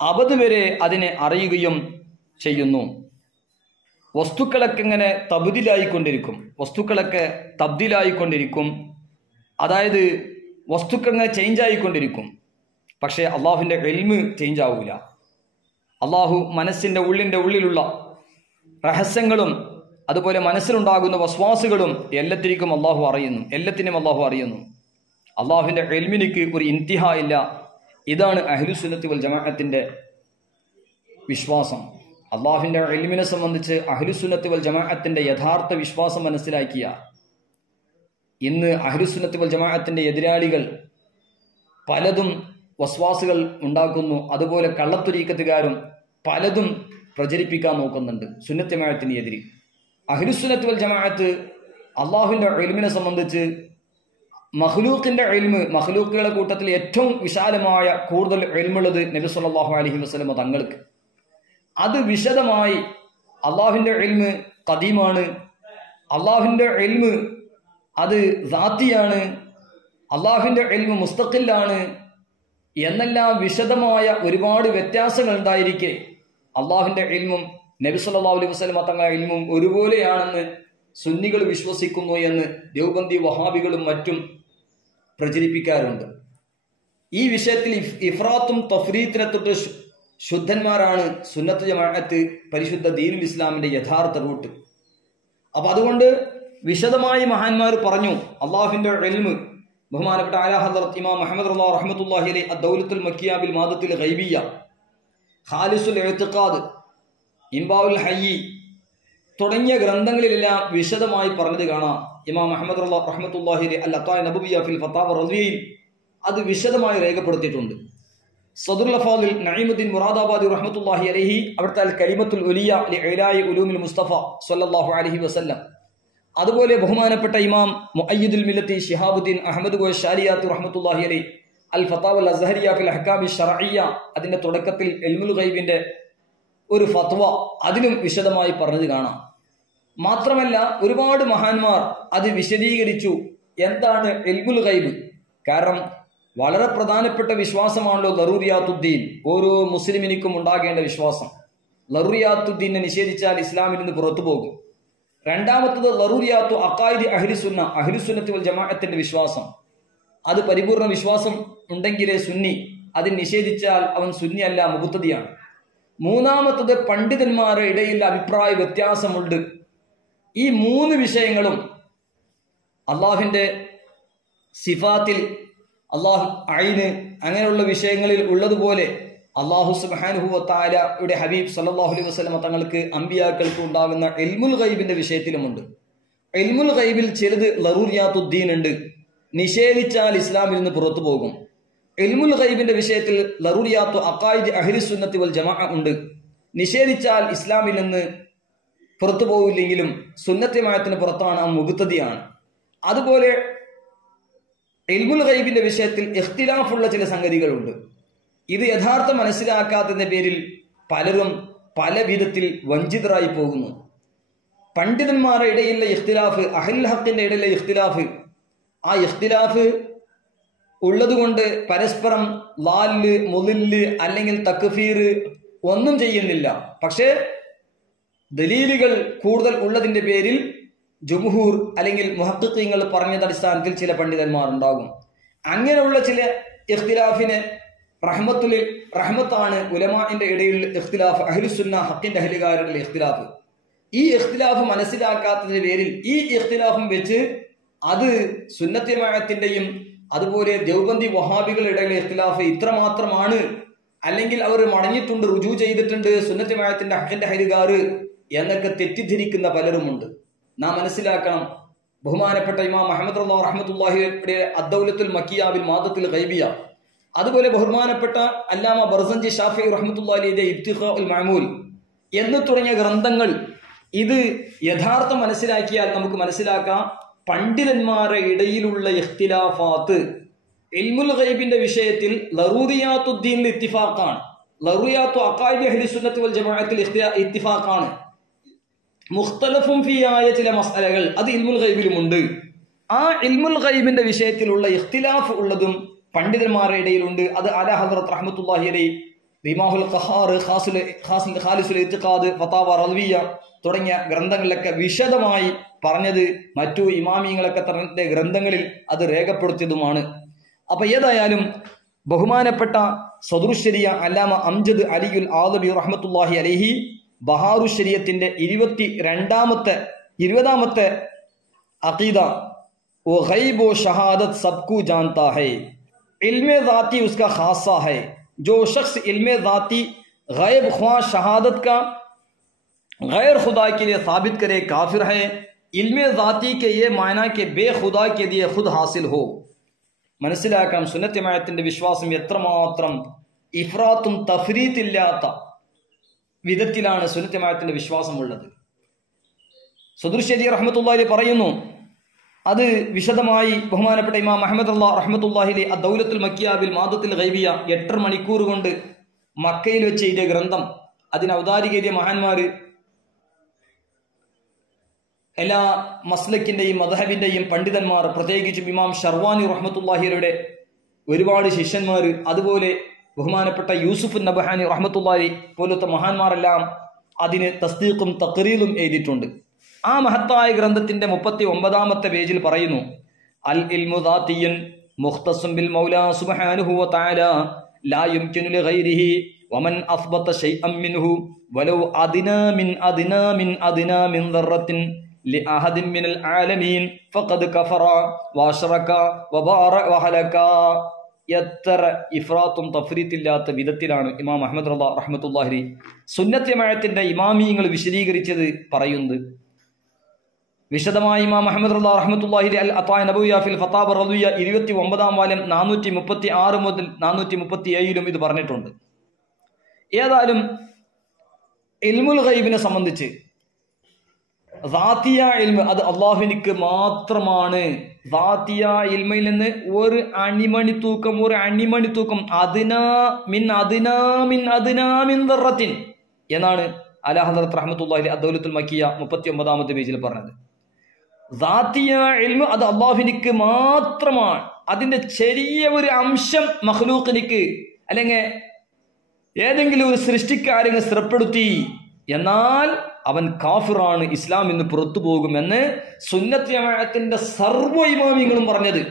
അബദ് വരെ അതിനെ അറിയുകയും ചെയ്യുന്നു. വസ്തുക്കളൊക്കെ ഇങ്ങനെ തബ്ദീലായിക്കൊണ്ടിരിക്കും, അതായത് വസ്തുക്കൾ ഇങ്ങനെ ചേഞ്ച് ആയിക്കൊണ്ടിരിക്കും. പക്ഷേ അള്ളാഹുവിൻ്റെ ഇൽമ് ചേഞ്ച് ആവൂല. അള്ളാഹു മനസ്സിൻ്റെ ഉള്ളിലുള്ള രഹസ്യങ്ങളും അതുപോലെ മനസ്സിലുണ്ടാകുന്ന വസ്വാസുകളും എല്ലാത്തിനും അള്ളാഹു അറിയുന്നു. അള്ളാഹുവിൻ്റെ ഇൽമിനിക്ക് ഒരു ഇന്തിഹ ഇല്ല. ഇതാണ് അഹ്ലുസുന്നത്തി വൽ ജമാഅത്തിൻ്റെ വിശ്വാസം. അള്ളാഹുവിൻ്റെ ഇൽമിനെ സംബന്ധിച്ച് അഹ്ലുസുന്നത്തി വൽ ജമാഅത്തിൻ്റെ യഥാർത്ഥ വിശ്വാസം മനസ്സിലാക്കിയ ഇന്ന് അഹ്ലുസുന്നത്തി വൽ ജമാഅത്തിൻ്റെ എതിരാളികൾ പലതും വസ്വാസുകൾ ഉണ്ടാക്കുന്നു. അതുപോലെ കള്ളത്തുരീക്കത്തുകാരും പലതും പ്രചരിപ്പിക്കാൻ നോക്കുന്നുണ്ട് സുന്നത്ത് ജമാഅത്തിന് എതിരെ. അഹ്ലുസുന്നത്ത് വൽ ജമാഅത്ത് അള്ളാഹുവിൻ്റെ ഇൽമിനെ സംബന്ധിച്ച് മഖ്ലൂഖിന്റെ ഇൽമ്, മഖ്ലൂക്കുകളുടെ കൂട്ടത്തിൽ ഏറ്റവും വിശാലമായ കൂടുതൽ ഇൽമുള്ളത് നബി സല്ലല്ലാഹു അലൈഹി വസല്ലം തങ്ങൾക്ക്. അത് വിശദമായി അള്ളാഹുവിൻ്റെ ഇൽമ് ഖദീമാണ്, അള്ളാഹുവിൻ്റെ ഇൽമ് അത് ദാത്തിയാണ്, അള്ളാഹുവിൻ്റെ ഇൽമ് മുസ്തഖിലാണ് എന്നെല്ലാം വിശദമായ ഒരുപാട് വ്യത്യാസങ്ങൾ ഉണ്ടായിരിക്കെ അള്ളാഹുവിൻ്റെ ഇൽമും നബി സല്ലല്ലാഹു അലൈഹി വസല്ലം തങ്ങളുടെ ഇൽമും ഒരുപോലെയാണെന്ന് സുന്നികൾ വിശ്വസിക്കുന്നു എന്ന് ദേവബന്ദി വഹാബികളും മറ്റും പ്രചരിപ്പിക്കാറുണ്ട്. ഈ വിഷയത്തിൽ ഇഫ്രാത്തും തഫ്രീത്തിനെ തൊട്ട് ശുദ്ധന്മാരാണ് സുന്നത്ത് ജമാഅത്ത്, പരിശുദ്ധ ദീനുൽ ഇസ്ലാമിന്റെ യഥാർത്ഥ റൂട്ട്. അപ്പൊ അതുകൊണ്ട് വിശദമായി മഹാന്മാർ പറഞ്ഞു അള്ളാഹുവിന്റെ ഇൽമ്. ബഹുമാനപ്പെട്ട ആല ഹദ്റത്ത് ഇമാം മുഹമ്മദ് റഹ്മത്തുള്ളാഹി അലൈഹി അദ്ദൗലത്തുൽ മക്കിയ ബിൽ മാദത്തുൽ ഗൈബിയ്യ, ഖാലിസുൽ ഇഅ്തിഖാദ്, ഇംബാഉൽ ഹയ്യി തുടങ്ങിയ ഗ്രന്ഥങ്ങളിലെല്ലാം വിശദമായി പറഞ്ഞത് കാണാം. ഇമാം മുഹമ്മദ് റഹ്മത്തുള്ളാഹി അലൈഹി അൽ അത്തായ നബവിയ്യ ഫിൽ ഫതാവ റളിയയിൽ അത് വിശദമായി രേഖപ്പെടുത്തിയിട്ടുണ്ട്. സദറുൽ ഫാദിൽ നഈമുദ്ദീൻ മുറാദാബാദി റഹ്മത്തുള്ളാഹി അലൈഹി അവിടുത്തെ അൽ കലിമത്തുൽ ഉലിയ ലിഇലായി ഉലൂമിൽ മുസ്തഫ സ്വല്ലല്ലാഹു അലൈഹി വസല്ലം, അതുപോലെ ബഹുമാനപ്പെട്ട ഇമാം മുഅയ്യിദുൽ മില്ലത്തി ശിഹാബുദ്ദീൻ അഹ്മദ് ഗോയ ശാരിയാത്ത് റഹ്മത്തുള്ളാഹി അലൈഹി അൽ ഫതാവ അൽ അസ്ഹരിയ ഫിൽ അഹ്കാമി ശർഇയ്യ, അതിന്റെ തുടക്കത്തിൽ ഇൽമുൽ ഗൈബിന്റെ ഒരു ഫത്വ അതിലും വിശദമായി പറഞ്ഞത് കാണാം. മാത്രമല്ല ഒരുപാട് മഹാന്മാർ അത് വിശദീകരിച്ചു എന്താണ് ഇൽമുൽ ഗൈബ്. കാരണം വളരെ പ്രധാനപ്പെട്ട വിശ്വാസമാണല്ലോ ലറൂറിയാത്തുദ്ദീൻ, ഓരോ മുസ്ലിമിനിക്കും ഉണ്ടാകേണ്ട വിശ്വാസം. ലറൂറിയാത്തുദ്ദീനെ നിഷേധിച്ചാൽ ഇസ്ലാമിൽ നിന്ന് പുറത്തു പോകും. രണ്ടാമത്തത് ലറൂറിയാത്തു അഖായിദി അഹ്ലുസുന്നത്തി വൽ ജമാഅത്തിന്റെ വിശ്വാസം. അത് പരിപൂർണ വിശ്വാസം ഉണ്ടെങ്കിലേ സുന്നി, അത് നിഷേധിച്ചാൽ അവൻ സുന്നി അല്ല, മുബ്തദിയാണ്. മൂന്നാമത്തത് പണ്ഡിതന്മാരുടെ ഇടയിൽ അഭിപ്രായ വ്യത്യാസമുണ്ട്. ഈ മൂന്ന് വിഷയങ്ങളും അള്ളാഹുവിന്റെ സിഫാത്തിൽ, അള്ളാഹു ഐന് അങ്ങനെയുള്ള വിഷയങ്ങളിൽ ഉള്ളതുപോലെ അള്ളാഹു സുബ്ഹാനഹു വ തആലയുടെ ഹബീബ് സല്ലല്ലാഹു അലൈഹി വസല്ലം തങ്ങൾക്ക് അമ്പിയാക്കൾക്ക് ഉണ്ടാകുന്ന ഇൽമുൽ ഗൈബിന്റെ വിഷയത്തിലുമുണ്ട്. ഇൽമുൽ ഗൈബിൽ ചിലത് ലറൂറിയാത്തുദ്ദീൻ ഉണ്ട്, നിഷേധിച്ചാൽ ഇസ്ലാമിൽ നിന്ന് പുറത്തു പോകും. ഇൽമുൽ ഗൈബിന്റെ വിഷയത്തിൽ ലറൂറിയാത്തു അഖായിദ് അഹ്ലുസുന്നത്തി വൽ ജമാഅ ഉണ്ട്, നിഷേധിച്ചാൽ ഇസ്ലാമിൽ നിന്ന് പുറത്തു പോകില്ലെങ്കിലും സുന്നത്തി ജമാഅത്തിന് പുറത്താണ്, ആ മുബ്തദിയാണ്. അതുപോലെ ഇൽമുൽ ഗൈബിന്റെ വിഷയത്തിൽ ഇഖ്തിലാഫുള്ള ചില സംഗതികളുണ്ട്. ഇത് യഥാർത്ഥം മനസ്സിലാക്കാത്തതിന്റെ പേരിൽ പലരും പല വിധത്തിൽ വഞ്ചിതരായി പോകുന്നു. പണ്ഡിതന്മാരുടെ ഇടയിലെ ഇഖ്തിലാഫ്, അഹ്ലുൽ ഹഖിന്റെ ഇടയിലെ ഇഖ്തിലാഫ്, ആ ഇഖ്തിലാഫ് ഉള്ളതുകൊണ്ട് പരസ്പരം ലാല് മുളില് അല്ലെങ്കിൽ തക്ഫീർ ഒന്നും ചെയ്യുന്നില്ല. പക്ഷേ ദലീലുകൾ കൂടുതൽ ഉള്ളതിന്റെ പേരിൽ ജുംഹൂർ അല്ലെങ്കിൽ മുഹഖിഖീങ്ങൾ പറഞ്ഞതിന്റെ അടിസ്ഥാനത്തിൽ ചില പണ്ഡിതന്മാർ ഉണ്ടാകും. അങ്ങനെയുള്ള ചില ഇഖ്തിലാഫിനെ റഹ്മത്താണ് ഉലമാഇന്റെ ഇടയിൽ ഇഖ്തിലാഫ്, അഹ്ലുസുന്ന ഹഖിന്റെ അഹ്ലുകാരുടെ ഇഖ്തിലാഫ്. ഈ ഇഖ്തിലാഫ് മനസ്സിലാക്കാത്തതിന്റെ പേരിൽ ഈ ഇഖ്തിലാഫും വെച്ച് അത് സുന്നത്ത് ജമാഅത്തിന്റെയും അതുപോലെ ദേവബന്ദി വഹാബികളുടെ ഇടയിലെ ഇഖ്തിലാഫ് ഇത്രമാത്രമാണ്, അല്ലെങ്കിൽ അവർ മടങ്ങിയിട്ടുണ്ട്, റുജു ചെയ്തിട്ടുണ്ട് സുന്നത്ത് ജമാഅത്തിന്റെ ഹഖിന്റെ അഹ്ലുകാർ എന്നൊക്കെ തെറ്റിദ്ധരിക്കുന്ന പലരുമുണ്ട്. നാം മനസ്സിലാക്കണം, ബഹുമാനപ്പെട്ട ഇമാം മുഹമ്മദ് റഹ്മത്തുള്ളാഹിയുടെ അദ്ദൗലത്തുൽ മക്കിയ ബിൽ മാദത്തുൽ ഗൈബിയ, അതുപോലെ ബഹുമാനപ്പെട്ട അല്ലാമ ബർസഞ്ചി ഷാഫി റഹ്മത്തുള്ളാഹിയുടെ ഇബ്തിഖാഉൽ മഅമൂൽ എന്ന് തുടങ്ങിയ ഗ്രന്ഥങ്ങൾ ഇത് യഥാർത്ഥം മനസ്സിലാക്കിയാൽ നമുക്ക് മനസ്സിലാക്കാം പണ്ഡിതന്മാരുടെ ഇടയിലുള്ള ഇഖ്തിലാഫാത്ത് ഇൽമുൽ ഗൈബിന്റെ വിഷയത്തിൽ ലറൂറിയാത്തുദ്ദീനിൽ ഇത്തിഫാഖാണ്, ലറൂറിയാത്തു അഖായിദി അഹ്ലുസുന്നത്തി വൽ ജമാഅത്തിൽ ഇത്തിഫാഖാണ്. മുഖ്തലഫും ഫിയായ ചില മസലകൾ അത് ഇൽമുൽ ഗൈബിലുമുണ്ട്. ആ ഇൽമുൽ ഗൈബിന്റെ വിഷയത്തിലുള്ള ഇഖ്തിലാഫ് ഉള്ളതും പണ്ഡിതന്മാരുടെ ഇടയിലുണ്ട്. അത് അലാ ഹദ്റത്ത് റഹ്മത്തുള്ളാഹി അലൈഹി റിമാഹുൽ ഖഹാർ, ഖാലിസുൽ ഇത്തിഖാദ്, ഫതാവ റൾവിയ തുടങ്ങിയ ഗ്രന്ഥങ്ങളിലൊക്കെ വിശദമായി പറഞ്ഞത് മറ്റു ഇമാമിങ്ങളൊക്കെ തന്റെ ഗ്രന്ഥങ്ങളിൽ അത് രേഖപ്പെടുത്തിയതുമാണ്. അപ്പൊ ഏതായാലും ബഹുമാനപ്പെട്ട സദറുശ്ശരിയ അല്ലാമ അംജദ് അലിയുൽ ആദബി റഹ്മത്തുള്ളാഹി അലൈഹി ബഹാറുശ്ശരിയത്തിന്റെ 20ാമത്തെ अकीदा वो गैब व शहादत सबको जानता है, इल्म ज़ाती उसका खासा है। जो शख्स इल्म ज़ाती गैब ख्वाह शहादत का गैर खुदा के लिए साबित करे काफिर है। इल्म ज़ाती के ये मायना के बेखुदा के लिए खुद हासिल हो. മനസ്സിലാക്കാം സുന്നത്ത് ജമാഅത്തിന്റെ വിശ്വാസം എത്രമാത്രം ഇഫ്രാത്തും തഫ്രീത്തില്ലാത്ത വിധത്തിലാണ് സുന്നത്ത് ജമാഅത്തിന്റെ വിശ്വാസമുള്ളത്. സദറുശ്ശരി റഹ്മത്തുള്ളാഹി പറയുന്നു, അത് വിശദമായി ബഹുമാനപ്പെട്ട ഇമാം അഹ്മദ് റഹ്മത്തുള്ളാഹി അദ്ദൗലത്തുൽ മക്കിയ ബിൽ മാദത്തുൽ ഗൈബിയ 8 മണിക്കൂർ കൊണ്ട് മക്കയിൽ വെച്ച് എഴുതിയ ഗ്രന്ഥം, അതിന് ഔദാരികേരിയ മഹാന്മാര് എല്ലാ മസ്ലക്കിന്റെയും മദ്ഹബിന്റെയും പണ്ഡിതന്മാർ, പ്രത്യേകിച്ചും ഇമാം ഷർവാനി റഹ്മത്തുള്ളാഹിയുടെ ഒരുപാട് ശിഷ്യന്മാർ, അതുപോലെ ബഹുമാനപ്പെട്ട യൂസുഫ് നബഹാനി റഹ്മത്തുള്ളാഹി പോലത്തെ മഹാന്മാരെല്ലാം അതിന് തസ്ദീഖും തഖ്രീറും എഴുതിയിട്ടുണ്ട്. ആ മഹത്തായ ഗ്രന്ഥത്തിന്റെ 39ാമത്തെ പേജിൽ പറയുന്നു, അൽ ഇൽമു ദാത്തിയൻ മുഖ്തസും ബിൽ മൗലാ സുബ്ഹാനഹു വ തആല ലാ യുംകിനു ലിഗൈരിഹി വമൻ അസ്ബത ശൈഅൻ മിൻഹു വലൗ അദ്നാ മിൻ ദർറത്തിൻ ലിഅഹദിൻ മിനൽ ആലമീൻ ഫഖദ് കഫറ വഅശ്റക വഹലക. എത്ര ഇഫ്രാത്തും തഫ്രീത്തില്ലാത്ത വിധത്തിലാണ് ഇമാം അഹ്മദ് റഹ്മത്തുള്ളാഹി സുന്നത്ത് ജമാഅത്തിന്റെ ഇമാമിയങ്ങൾ വിശദീകരിച്ചത് പറയുന്നത്. വിശദമായി ഇമാം അഹ്മദ് റഹ്മത്തുള്ളാഹി അൽ അതായ നബവിയ ഫിൽ ഫതാവ റളിയ 29ാം വാല്യം 436 മുതൽ 437 ഇത് പറഞ്ഞിട്ടുണ്ട്. ഏതായാലും ഇൽമുൽ ഗൈബിനെ സംബന്ധിച്ച് ദാത്തിയ ഇൽമ് അത് അള്ളാഹുവിനിക്ക് മാത്രമാണ്. ദാത്തിയ ഇൽമയിൽ നിന്ന് ഒരു അണിമണി തൂക്കം അദ്നാ മിൻ ദർറത്തിൻ എന്നാണ് അലാ ഹദ്റത്ത് റഹ്മത്തുള്ളാഹി അദ്ദൗലത്തുൽ മക്കിയ 39ാമത്തെ പേജിൽ പറഞ്ഞത്. ദാത്തിയ ഇൽമ് അത് അള്ളാഹുവിനിക്ക് മാത്രമാണ്. അതിന്റെ ചെറിയ ഒരു അംശം മഖ്ലൂഖിനിക്ക് അല്ലെങ്കിൽ ഏതെങ്കിലും ഒരു സൃഷ്ടിക്കാരെങ്കിലും സ്ഥിരപ്പെടുത്തി എന്നാൽ അവൻ കാഫിറാണ്, ഇസ്ലാം നിന്ന് പുറത്തു പോകുമെന്ന് സുന്നത്ത് ജമാഅത്തിന്റെ സർവ്വ ഇമാമിങ്ങളും പറഞ്ഞത്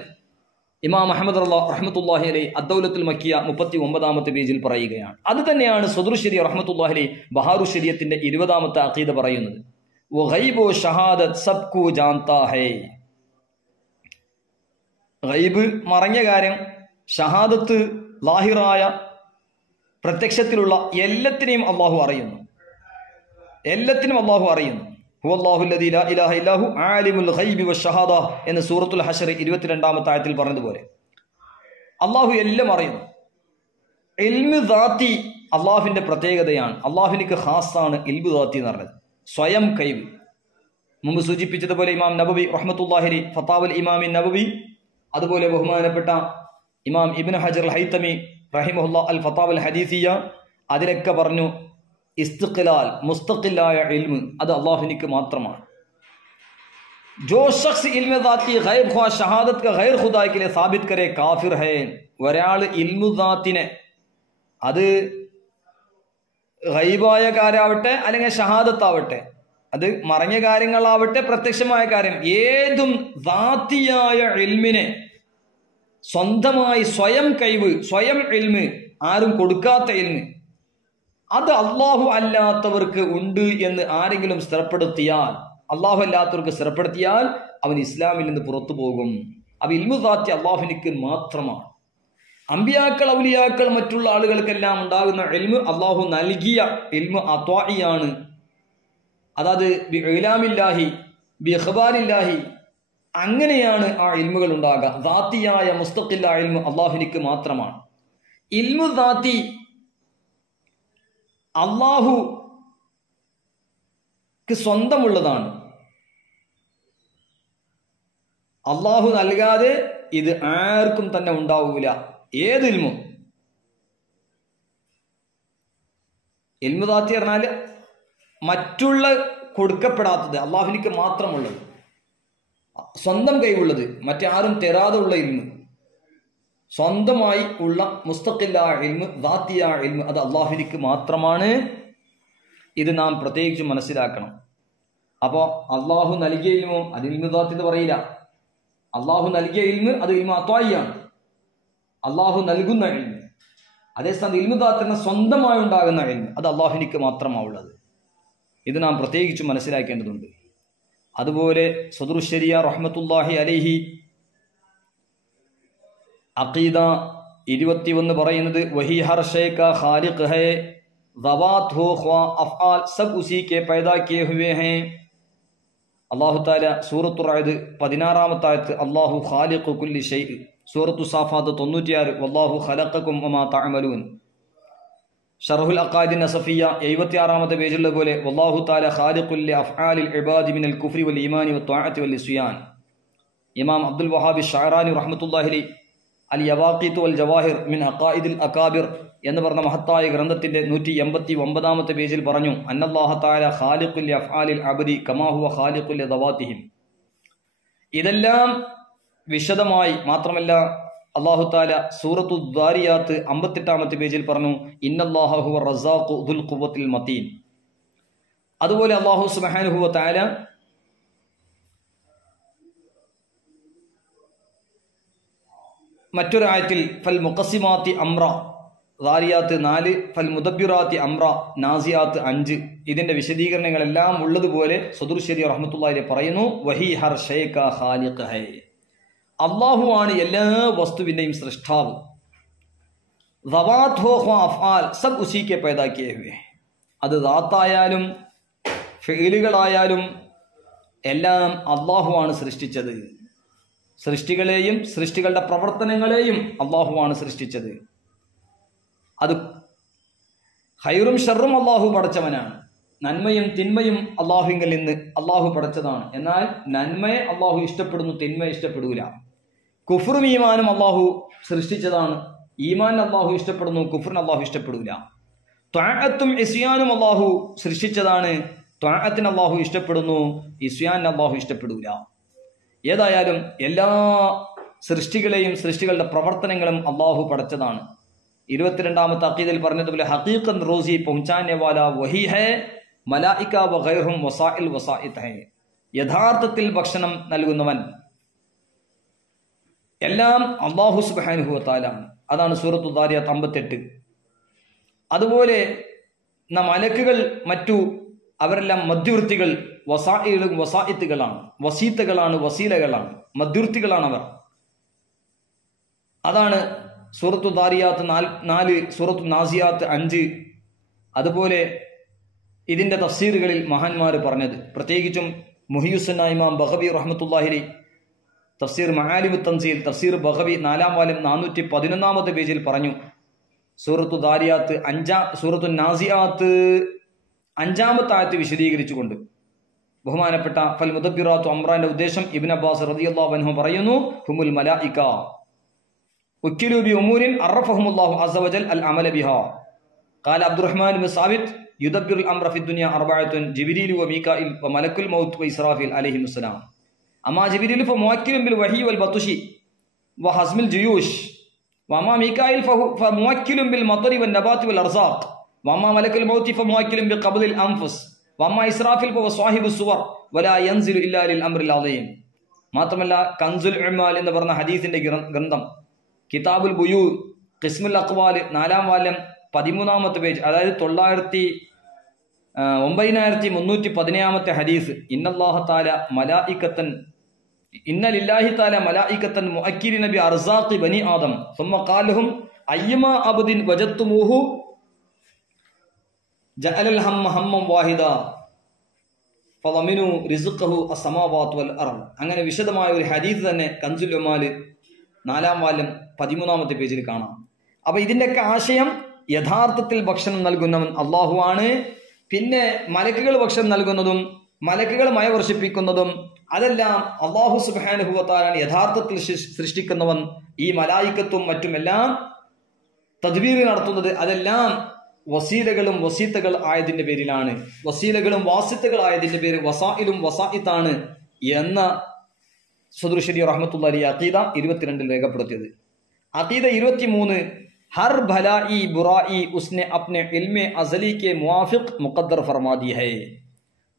ഇമാം അഹ്മദ് റഹ്മത്തുള്ളാഹി അലൈഹി അദ്ദൗലത്തുൽ മക്കിയ 39ാമത്തെ പേജിൽ പറയുകയാണ്. അത് തന്നെയാണ് സദറുശ്ശരി റഹ്മത്തുള്ളാഹി അലൈഹി ബഹാറുശ്ശരിയത്തിന്റെ 20ാമത്തെ അഖീദ പറയുന്നത്. वो गैब व शहादत सबको जानता है. ഗൈബ് മറഞ്ഞ കാര്യം, ഷഹാദത്ത് ലാഹിറായ പ്രത്യക്ഷത്തിലുള്ള എല്ലാത്തിനെയും അള്ളാഹു അറിയുന്നു. ഹുവല്ലാഹു അല്ലദീ ലാ ഇലാഹ ഇല്ലാഹു ആലിമുൽ ഗൈബി വശഹാദ എന്ന് സൂറത്തുൽ ഹശർ 22ാമത്തെ ആയത്തിൽ പറഞ്ഞതുപോലെ അള്ളാഹു എല്ലാം അറിയുന്നു. ഇൽമു ദാത്തി അള്ളാഹുവിന്റെ പ്രത്യേകതയാണ്. അള്ളാഹുവിനിക്ക് ഖാസാണ് ഇൽമു ദാത്തി എന്ന് പറഞ്ഞത്. സ്വയം കൈവ് മുമ്പ് സൂചിപ്പിച്ചതുപോലെ ഇമാം നബവി റഹ്മത്തുള്ളാഹി അലൈഹി ഫതാവൽ ഇമാമി നബവി, അതുപോലെ ബഹുമാനപ്പെട്ട ഇമാം ഇബ്നു ഹജർ അൽ ഹൈതമി റഹിമഹുല്ലാഹ് അൽ ഫതാവൽ ഹദീസിയ, അതിലൊക്കെ പറഞ്ഞു ഇസ്തിഖ്ലാൽ മുസ്തഖിലായ ഇൽമ് അത് അള്ളാഹുവിനിക്ക് മാത്രമാണ്. ജോ ശഖ്സ് ഇൽമ ദാത്തി ഗൈബ് ഖ്വാ ഷഹാദത്ത് കാ ഗൈർ ഖുദാ കെ ലിയെ സാബിത് കരെ കാഫിർ ഹൈ. ഒരാൾ ഇൽമു ദാത്തിനെ, അത് ഗൈബായ കാര്യമാവട്ടെ അല്ലെങ്കിൽ ഷഹാദത്താവട്ടെ, അത് മറഞ്ഞ കാര്യങ്ങളാവട്ടെ പ്രത്യക്ഷമായ കാര്യം, ഏതും ദാത്തിയായ ഇൽമിനെ സ്വന്തമായി സ്വയം കൈവ്, സ്വയം ഇൽമ്, ആരും കൊടുക്കാത്ത ഇൽമ്, അത് അള്ളാഹു അല്ലാത്തവർക്ക് ഉണ്ട് എന്ന് ആരെങ്കിലും സ്ഥിരപ്പെടുത്തിയാൽ, അള്ളാഹു അല്ലാത്തവർക്ക് സ്ഥിരപ്പെടുത്തിയാൽ അവൻ ഇസ്ലാമിൽ നിന്ന് പുറത്തു പോകും. അവ ഇൽമു ദാത്തി അള്ളാഹുവിനിക്ക് മാത്രമാണ്. അമ്പിയാക്കൾ, ഔലിയാക്കൾ, മറ്റുള്ള ആളുകൾക്കെല്ലാം ഉണ്ടാകുന്ന ഇൽമ് അള്ളാഹു നൽകിയ ഇൽമു അത്വാഇയാണ്. അതായത് ബി ഇലാമില്ലാഹി ബി ഇഖ്ബാരില്ലാഹി, അങ്ങനെയാണ് ആ ഇൽമുകൾ ഉണ്ടാകുക. ദാത്തിയായ മുസ്തഖില്ലായ ഇൽമു അള്ളാഹുവിനിക്ക് മാത്രമാണ്. ഇൽമു ദാത്തി അള്ളാഹുക്ക് സ്വന്തമുള്ളതാണ്. അള്ളാഹു നൽകാതെ ഇത് ആർക്കും തന്നെ ഉണ്ടാവൂല. ഏത് ഇൽമും, ഇൽമു ദാത്തി പറഞ്ഞാൽ മറ്റുള്ള കൊടുക്കപ്പെടാത്തത്, അള്ളാഹുവിനിക്ക് മാത്രമുള്ളത്, സ്വന്തം കൈവുള്ളത്, മറ്റാരും തരാതെ ഉള്ള ഇൽമ്, സ്വന്തമായി ഉള്ള മുസ്തഖില്ലായ ഇൽമ്, ദാത്തിയായ ഇൽമ്, അത് അള്ളാഹുവിനിക്ക് മാത്രമാണ്. ഇത് നാം പ്രത്യേകിച്ച് മനസ്സിലാക്കണം. അപ്പോൾ അള്ളാഹു നൽകിയ ഇൽമോ അത് ഇൽമു ദാത്ത് എന്ന് പറയില്ല. അള്ളാഹു നൽകിയ ഇൽമ് അത് ഇൽമു അത്വായിയാണ്, അള്ളാഹു നൽകുന്ന ഇൽമ്. അതേസമയം ഇൽമു ദാത്തിന് സ്വന്തമായി ഉണ്ടാകുന്ന ഇൽമ് അത് അള്ളാഹുവിനിക്ക് മാത്രമാണുള്ളത്. ഇത് നാം പ്രത്യേകിച്ച് മനസ്സിലാക്കേണ്ടതുണ്ട്. അതുപോലെ സദറുൽ ശരിയ റഹ്മത്തുള്ളാഹി അലൈഹി അഖീദ 21 പറയുന്നത് വഹി ഹർ ഷൈ കാ ഖാലിഖ് ഹൈ, ज़वात हो ख्वा अफ़आल सब उसी के पैदा किए हुए हैं. അല്ലാഹു തആല സൂറത്തുർ റഅദ് 16-ാമത്തെ ആയത്ത് അല്ലാഹു ഖാലിഖു കുല്ലി ഷൈഇ, സൂറത്തു സാഫാത്ത് 96 വല്ലാഹു ഖലഖകും വമാ തഅമലൂൻ. ഷർഹുൽ അഖായിദ് നസഫിയ 76-ാമത്തെ പേജിലുള്ള പോലെ വല്ലാഹു തആല ഖാലിഖുൽ അഫ്ആലിൽ ഇബാദി മിനൽ കുഫ്രി വൽ ഈമാനി വത്വാഅത്തി വൽ ഇസ്യാൻ. ഇമാം അബ്ദുൽ വഹാബ് ഷഅറാനി റഹ്മത്തുള്ളാഹി അലൈഹി അൽ യവാഖീത്ത് വൽ ജവാഹിർ മിൻ അഖായിദിൽ അകാബിർ എന്ന് പറഞ്ഞ മഹത്തായ ഗ്രന്ഥത്തിന്റെ 189-ാമത്തെ പേജിൽ പറഞ്ഞു അന്നല്ലാഹു തആല ഖാലിഖുൽ അഫ്ആലിൽ അബ്ദി കമാ ഹുവ ഖാലിഖുൽ ദവാതിഹിം. ഇതെല്ലാം വിശദമായി മാത്രമല്ല അല്ലാഹു തആല സൂറത്തു ദാരിയാത്ത് 58-ാമത്തെ പേജിൽ പറഞ്ഞു ഇന്നല്ലാഹു ഹുവ റസാഖു ദുൽ ഖുവ്വത്തിൽ മതീൻ. അതുപോലെ അല്ലാഹു സുബ്ഹാനഹു വ തആല മറ്റൊരു ആയത്തിൽ ഫൽ മുഖസിമാത്തി അംറ, ദാരിയാത്ത് 4, ഫൽ മുദബ്ബിറാത്തി അംറ, നാസിയാത്ത് 5. ഇതിന്റെ വിശദീകരണങ്ങളെല്ലാം ഉള്ളതുപോലെ സദറുൽ ശരിയ റഹ്മത്തുള്ളാഹി പറയുന്നു വഹി ഹർ ഷൈ കാ ഖാലിഖ് ഹൈ, അല്ലാഹു ആണ് എല്ലാ വസ്തുവിന്റെയും സൃഷ്ടാവ്. ज़वात हो ख्वा अफ़आल सब उसी के पैदा किए हुए, അത് ദാത്തായാലും ഫിഇലുകളായാലും എല്ലാം അല്ലാഹു ആണ് സൃഷ്ടിച്ചത്. സൃഷ്ടികളെയും സൃഷ്ടികളുടെ പ്രവർത്തനങ്ങളെയും അള്ളാഹുവാണ് സൃഷ്ടിച്ചത്. അത് ഖൈറും ഷർറും അള്ളാഹു പടച്ചവനാണ്. നന്മയും തിന്മയും അള്ളാഹുവിൽ നിന്ന് അള്ളാഹു പടച്ചതാണ്. എന്നാൽ നന്മയെ അള്ളാഹു ഇഷ്ടപ്പെടുന്നു, തിന്മയെ ഇഷ്ടപ്പെടൂല. കുഫ്റും ഈമാനും അള്ളാഹു സൃഷ്ടിച്ചതാണ്. ഈമാൻ അള്ളാഹു ഇഷ്ടപ്പെടുന്നു, കുഫ്റിന് അള്ളാഹു ഇഷ്ടപ്പെടൂല. ത്വാഅത്തും ഇസ്യാനും അള്ളാഹു സൃഷ്ടിച്ചതാണ്. ത്വാഅത്തിന് അള്ളാഹു ഇഷ്ടപ്പെടുന്നു, ഇസ്യാൻ അള്ളാഹു ഇഷ്ടപ്പെടൂല. ഏതായാലും എല്ലാ സൃഷ്ടികളെയും സൃഷ്ടികളുടെ പ്രവർത്തനങ്ങളും അള്ളാഹു പടച്ചതാണ്. 22-ാമത്തെ അഖീദയിൽ പറഞ്ഞതുപോലെ ഹഖീഖൻ റോസി പहुंचाने वाला वही है, മലായിക വഗൈറുഹും വസാഇൽ വസാഇത് ഹൈ, യഥാർത്ഥത്തിൽ ഭക്ഷണം നൽകുന്നവൻ എല്ലാം അല്ലാഹു സുബ്ഹാനഹു വ തആല ആണ്. അതാണ് സൂറത്തു ദാരിയാത്ത് 58. അതുപോലെ മലക്കുകൾ മറ്റു അവരെല്ലാം മധ്യവർത്തികൾ, വസായിലും വസായിത്തുകളാണ്, വസീത്തുകളാണ്, വസീലകളാണ്, മധ്യവർത്തികളാണ് അവർ. അതാണ് സൂറത്തു ദാരിയാത്ത് 4, സൂറത്തു നാസിയാത്ത് 5. അതുപോലെ ഇതിന്റെ തഫ്സീറുകളിൽ മഹാന്മാർ പറഞ്ഞത്, പ്രത്യേകിച്ചും മുഹിയുസ്സന്ന ഇമാം ബഗവി റഹ്മത്തുള്ളാഹി അലൈഹി തഫ്സീർ മആലിമു തൻസീൽ, തഫ്സീർ ബഗവി 4-ാം വാല്യം 411-ാമത്തെ പേജിൽ പറഞ്ഞു സൂറത്തു ദാരിയാത്ത് സൂറത്തു നാസിയാത്ത് 5-ാമത്തെ ആയത്ത് വിശദീകരിച്ചുകൊണ്ട് ബഹുമാനപ്പെട്ട ഫൽ മുദബ്ബിറാത്തു അംറാന്റെ ഉദ്ദേശം ഇബ്നു അബ്ബാസ് റളിയല്ലാഹു അൻഹു പറയുന്നു ഹുമുൽ മലായിക ഉക്കിലു ബി ഉമൂരിൻ അറഫഹുമുല്ലാഹു അസ്സ വജൽ അൽ അമല ബിഹാ. ഖാല അബ്ദുറഹ്മാൻ ബിൻ സാബിത് യുദബ്ബിറുൽ അംറ ഫി ദുനിയ അർബഅത്തുൻ ജിബ്രീൽ വ മീകായിൽ വ മലക്കുൽ മൗത്ത് വ ഇസ്രാഫീൽ അലൈഹിമുസ്സലാം. അമാ ജിബ്രീൽ ഫമുവക്കിലുൻ ബിൽ വഹി വൽ ബത്ഷി വ ഹസ്മിൽ ജുയൂഷ് വമാ മീകായിൽ ഫമുവക്കിലുൻ ബിൽ മത്രി വൻ നബാത്ത് വൽ അർസാഖ് വമാ മലക്കുൽ മൗത്ത് ഫമുവക്കിലുൻ ബി ഖബ്ദിൽ അൻഫുസ് വമാ ഇസ്രാഫീൽ ഫഹുവ സാഹിബുസ് സുവർ വലാ യൻസിലു ഇല്ലാ ലിൽ അംറിൽ അദീം. മാത്രമല്ല കൻസുൽ ഉമാൽ എന്ന് പറഞ്ഞ ഹദീസിന്റെ ഗ്രന്ഥം കിതാബുൽ ബുയൂ ഖിസ്മുൽ അഖ്വാൽ 4-ാം വാല്യം 13-ാമത്തെ പേജ്, അതായത് 9317-ാമത്തെ ഹദീസ്, ഇന്നല്ലാഹു തആല മലായികത്തൻ ഇന്ന ലില്ലാഹി തആല മലായികത്തൻ മുഅക്കിരിന ബി അർസാഖി ബനി ആദം സുമ്മ ഖാലഹും അയ്യമാ അബ്ദിൻ വജത്തുമൂഹു ജഅലൽ ഹമ്മ ഹമ്മൻ വാഹിദ ഫളമിനു റിസ്ഖഹു അസ്സമാവാതു വൽ അർദ്. അങ്ങനെ വിശദമായ ഒരു ഹദീസ് തന്നെ കൻസുൽ ഉമാൽ 4-ാം വാല്യം 13-ാമത്തെ പേജിൽ കാണാം. അപ്പൊ ഇതിന്റെയൊക്കെ ആശയം യഥാർത്ഥത്തിൽ ഭക്ഷണം നൽകുന്നവൻ അള്ളാഹു ആണ്. പിന്നെ മലക്കുകൾ ഭക്ഷണം നൽകുന്നതും മലക്കുകൾ മഴ വർഷിപ്പിക്കുന്നതും അതെല്ലാം അള്ളാഹു സുബ്ഹാനഹു വ തആല യഥാർത്ഥത്തിൽ സൃഷ്ടിക്കുന്നവൻ. ഈ മലായികത്തും മറ്റുമെല്ലാം തദ്ബീർ നടത്തുന്നത് അതെല്ലാം വസീലകളും വസീത്തകൾ ആയതിന്റെ പേരിലാണ്, വസീലകളും വാസിത്തകൾ ആയതിന്റെ പേര് വസായിലും വസായിത്താണ് എന്ന സദർ ശരീഅ റഹ്മത്തുള്ളാഹി അഖീദ 22 രേഖപ്പെടുത്തിയത്. अकीदा 23 हर भलाई बुराई उसने अपने इल्म अज़ली के मुआफ़िक़ मुक़द्दर फरमा दी है.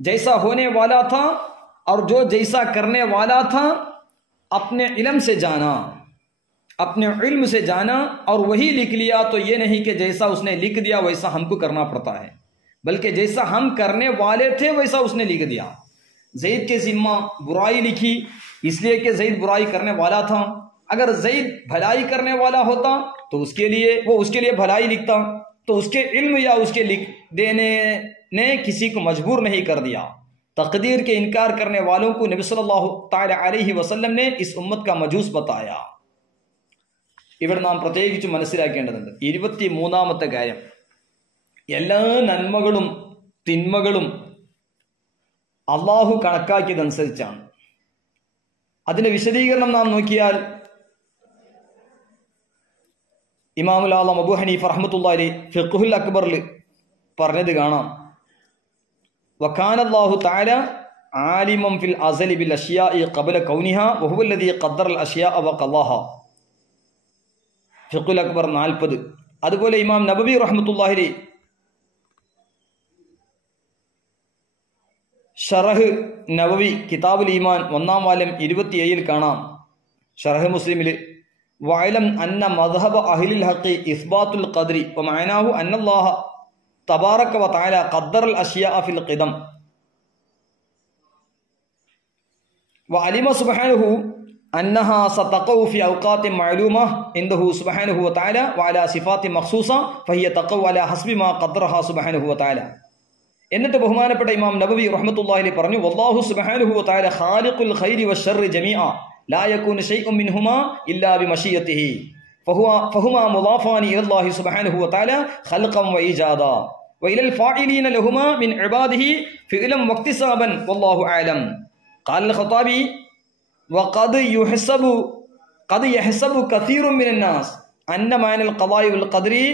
जैसा होने वाला था और जो जैसा करने वाला था अपने इल्म से जाना, अपने इल्म से जाना और वही लिख लिया. तो ये नहीं कि जैसा उसने लिख दिया वैसा हमको करना पड़ता है, बल्कि जैसा हम करने वाले थे वैसा उसने लिख दिया. ज़ैद के ज़िम्मा बुराई लिखी इसलिए कि ज़ैद बुराई करने वाला था. अगर ज़ैद भलाई करने वाला होता तो उसके लिए भलाई लिखता. तो उसके इल्म या उसके लिख देने ने किसी को मजबूर नहीं कर दिया. तकदीर के इनकार करने वालों को नबी सल्लल्लाहु तआला अलैहि वसल्लम ने इस उम्मत का मजूस बताया. ഇവിടെ നാം പ്രത്യേകിച്ച് മനസ്സിലാക്കേണ്ടതുണ്ട് 23ാമത്തെ കാര്യം, എല്ലാ നന്മകളും തിന്മകളും അള്ളാഹു കണക്കാക്കിയതനുസരിച്ചാണ്. അതിന്റെ വിശദീകരണം നാം നോക്കിയാൽ ഇമാമുൽ ആലം അബൂ ഹനീഫ റഹ്മത്തുള്ളാഹി ഫിഖ്ഹുൽ അക്ബറിൽ പറഞ്ഞത് കാണാം. വകാനല്ലാഹു തആല ആലിമൻ ഫിൽ അസലി ബിൽ അഷ്യാഇ ഖബല കൗനിഹാ വഹുവ അല്ലദീ ഖദ്ദറൽ അഷ്യാഅ വഖല്ലാഹാ. ഫിഖ്ഹുൽ അക്ബർ 40. അതുപോലെ ഇമാം നബവി റഹ്മത്തുള്ളാഹി ഷറഹ് നവവി കിതാബുൽ ഈമാൻ 1-ാം വാല്യം 27 കാണാം. ഷറഹ് മുസ്ലിമിൽ വഅലം അന്ന മദ്ഹബ അഹ്ലിൽ ഹഖ് ഇസ്ബാത്തുൽ ഖദ്രി വമഅനാഹു അന്നല്ലാഹ തബാറക വതആല ഖദ്ദറൽ അഷ്യാഅ ഫിൽ ഖിദം വഅലിമ സുബ്ഹാനഹു അന്നഹാ സതഖഉ ഫി ഔഖാത്തിൻ മഅലൂമ ഇൻദഹു സുബ്ഹാനഹു വതആല വഅലാ സിഫാത്തിൻ മഖ്സൂസ ഫഹിയ തഖഉ അലാ ഹസ്ബി മാ ഖദ്ദറഹാ സുബ്ഹാനഹു വതആല. എന്നിട്ട് ബഹുമാനപ്പെട്ട ഇമാം നബവി റഹ്മത്തുള്ളാഹി പറഞ്ഞു, വല്ലാഹു സുബ്ഹാനഹു വതആല ഖാലിഖുൽ ഖൈരി വശർരി ജമീഅ ലാ യകൂനു ശൈഉൻ മിൻഹുമാ ഇല്ലാ ബിമശിയതിഹി ഫഹുമാ മുളാഫാനി ഇലല്ലാഹി സുബ്ഹാനഹു വതആല ഖൽഖൻ വഇജാദാ വഇലൽ ഫാഇലീന ലഹുമാ മിൻ ഇബാദിഹി ഫിഅലൻ വക്തിസാബൻ വല്ലാഹു അഅലം. ഖാല ഖത്താബി വഖദ് യഹ്സബു കസീറുൻ മിനൻ നാസ് അന്ന മാനൽ ഖളാഇ വൽ ഖദ്രി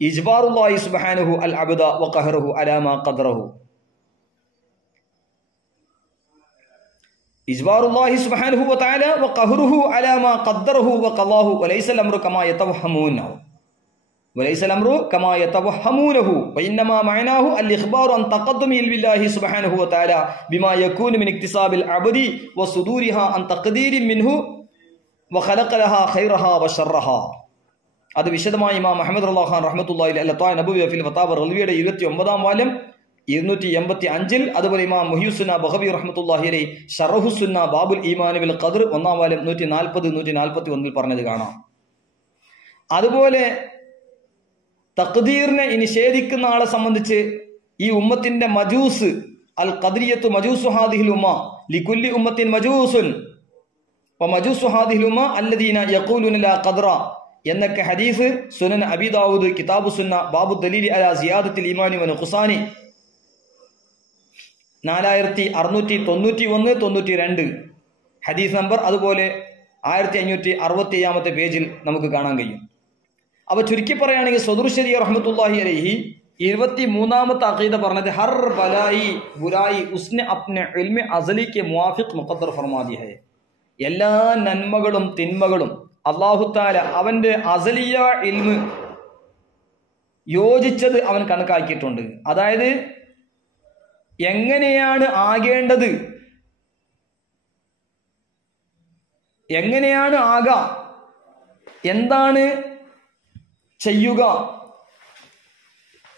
ഇജ്ബാറുല്ലാഹി സുബ്ഹാനഹു അൽ അബ്ദ വഖഹറുഹു അലാ മാ ഖദ്റഹു. ഇജ്ബാറുല്ലാഹി സുബ്ഹാനഹു വതആല വഖഹറുഹു അലാ മാ ഖദ്റഹു വഖല്ലാഹു വലൈസൽ അംറു കമാ യതവഹമൂനഹു വഇന്നമാ മഅനാഹു അൽ ഇഖ്ബാറു അൻ തഖദ്ദുമി ബില്ലാഹി സുബ്ഹാനഹു വതആല ബിമാ യകൂനു മിൻ ഇക്തിസാബിൽ അബ്ദി വസുദൂരിഹാ അൻ തഖ്ദീരിൻ മിൻഹു വഖലഖ ലഹാ ഖൈറഹാ വശർറഹാ. അത് വിശദമായി ഇമാം മുഹമ്മദ് റളിയല്ലാഹു അൻഹു റഹ്മത്തുള്ളാഹി അലൈഹി നബവി ഫിൽ ഫതാവ റൽവിയുടെ 29-ാം വാല്യം 285. അതുപോലെ ഇമാം മുഹ്യിസുന്ന ബഖവി റഹ്മത്തുള്ളാഹി അലൈഹി ശറഹുസുന്ന ബാബുൽ ഈമാൻ ബിൽ ഖദ്ർ 1-ാം വാല്യം 140 141 പറഞ്ഞത് കാണാം. അതുപോലെ തഖ്ദീറിനെ നിഷേധിക്കുന്ന ആളെ സംബന്ധിച്ച് ഈ ഉമ്മത്തിന്റെ മജൂസ് അൽ ഖദ്രിയത്തു മജൂസു ഹാദിഹിൽ ഉമ്മ ലികുല്ലി ഉമ്മത്തിൻ മജൂസുൻ വമജൂസു ഹാദിഹിൽ ഉമ്മ അല്ലദീന യഖൂലുന ലാ ഖദ്റ എന്നൊക്കെ ഹദീസ് സുനൻ അബീ ദാവൂദ് കിതാബു സുന്ന ബാബു ദലീലി അലാ സിയാദത്തിൽ ഈമാനി വ നുഖ്സാനി 4691-92 ഹദീസ് നമ്പർ, അതുപോലെ 1567 പേജിൽ നമുക്ക് കാണാൻ കഴിയും. അപ്പൊ ചുരുക്കി പറയുകയാണെങ്കിൽ സദർ ശരീഅ റഹ്മത്തുള്ളാഹി അലൈഹി 23ാമത്തെ അഖീദ പറഞ്ഞത് ഹർ ബലായി ബുരായി ഉസ്നെ അപ്നെ ഇൽമെ അസലി കെ മുവാഫിഖ് മുഖദ്ദർ ഫർമാ ദിയ ഹൈ. എല്ലാ നന്മകളും തിന്മകളും അല്ലാഹു തആല അവന്റെ അസലിയ ഇൽമ് യോജിച്ചത് അവൻ കണക്കാക്കിയിട്ടുണ്ട്. അതായത് എങ്ങനെയാണ് ആകേണ്ടത്, എങ്ങനെയാണ് ആകാ, എന്താണ് ചെയ്യുക,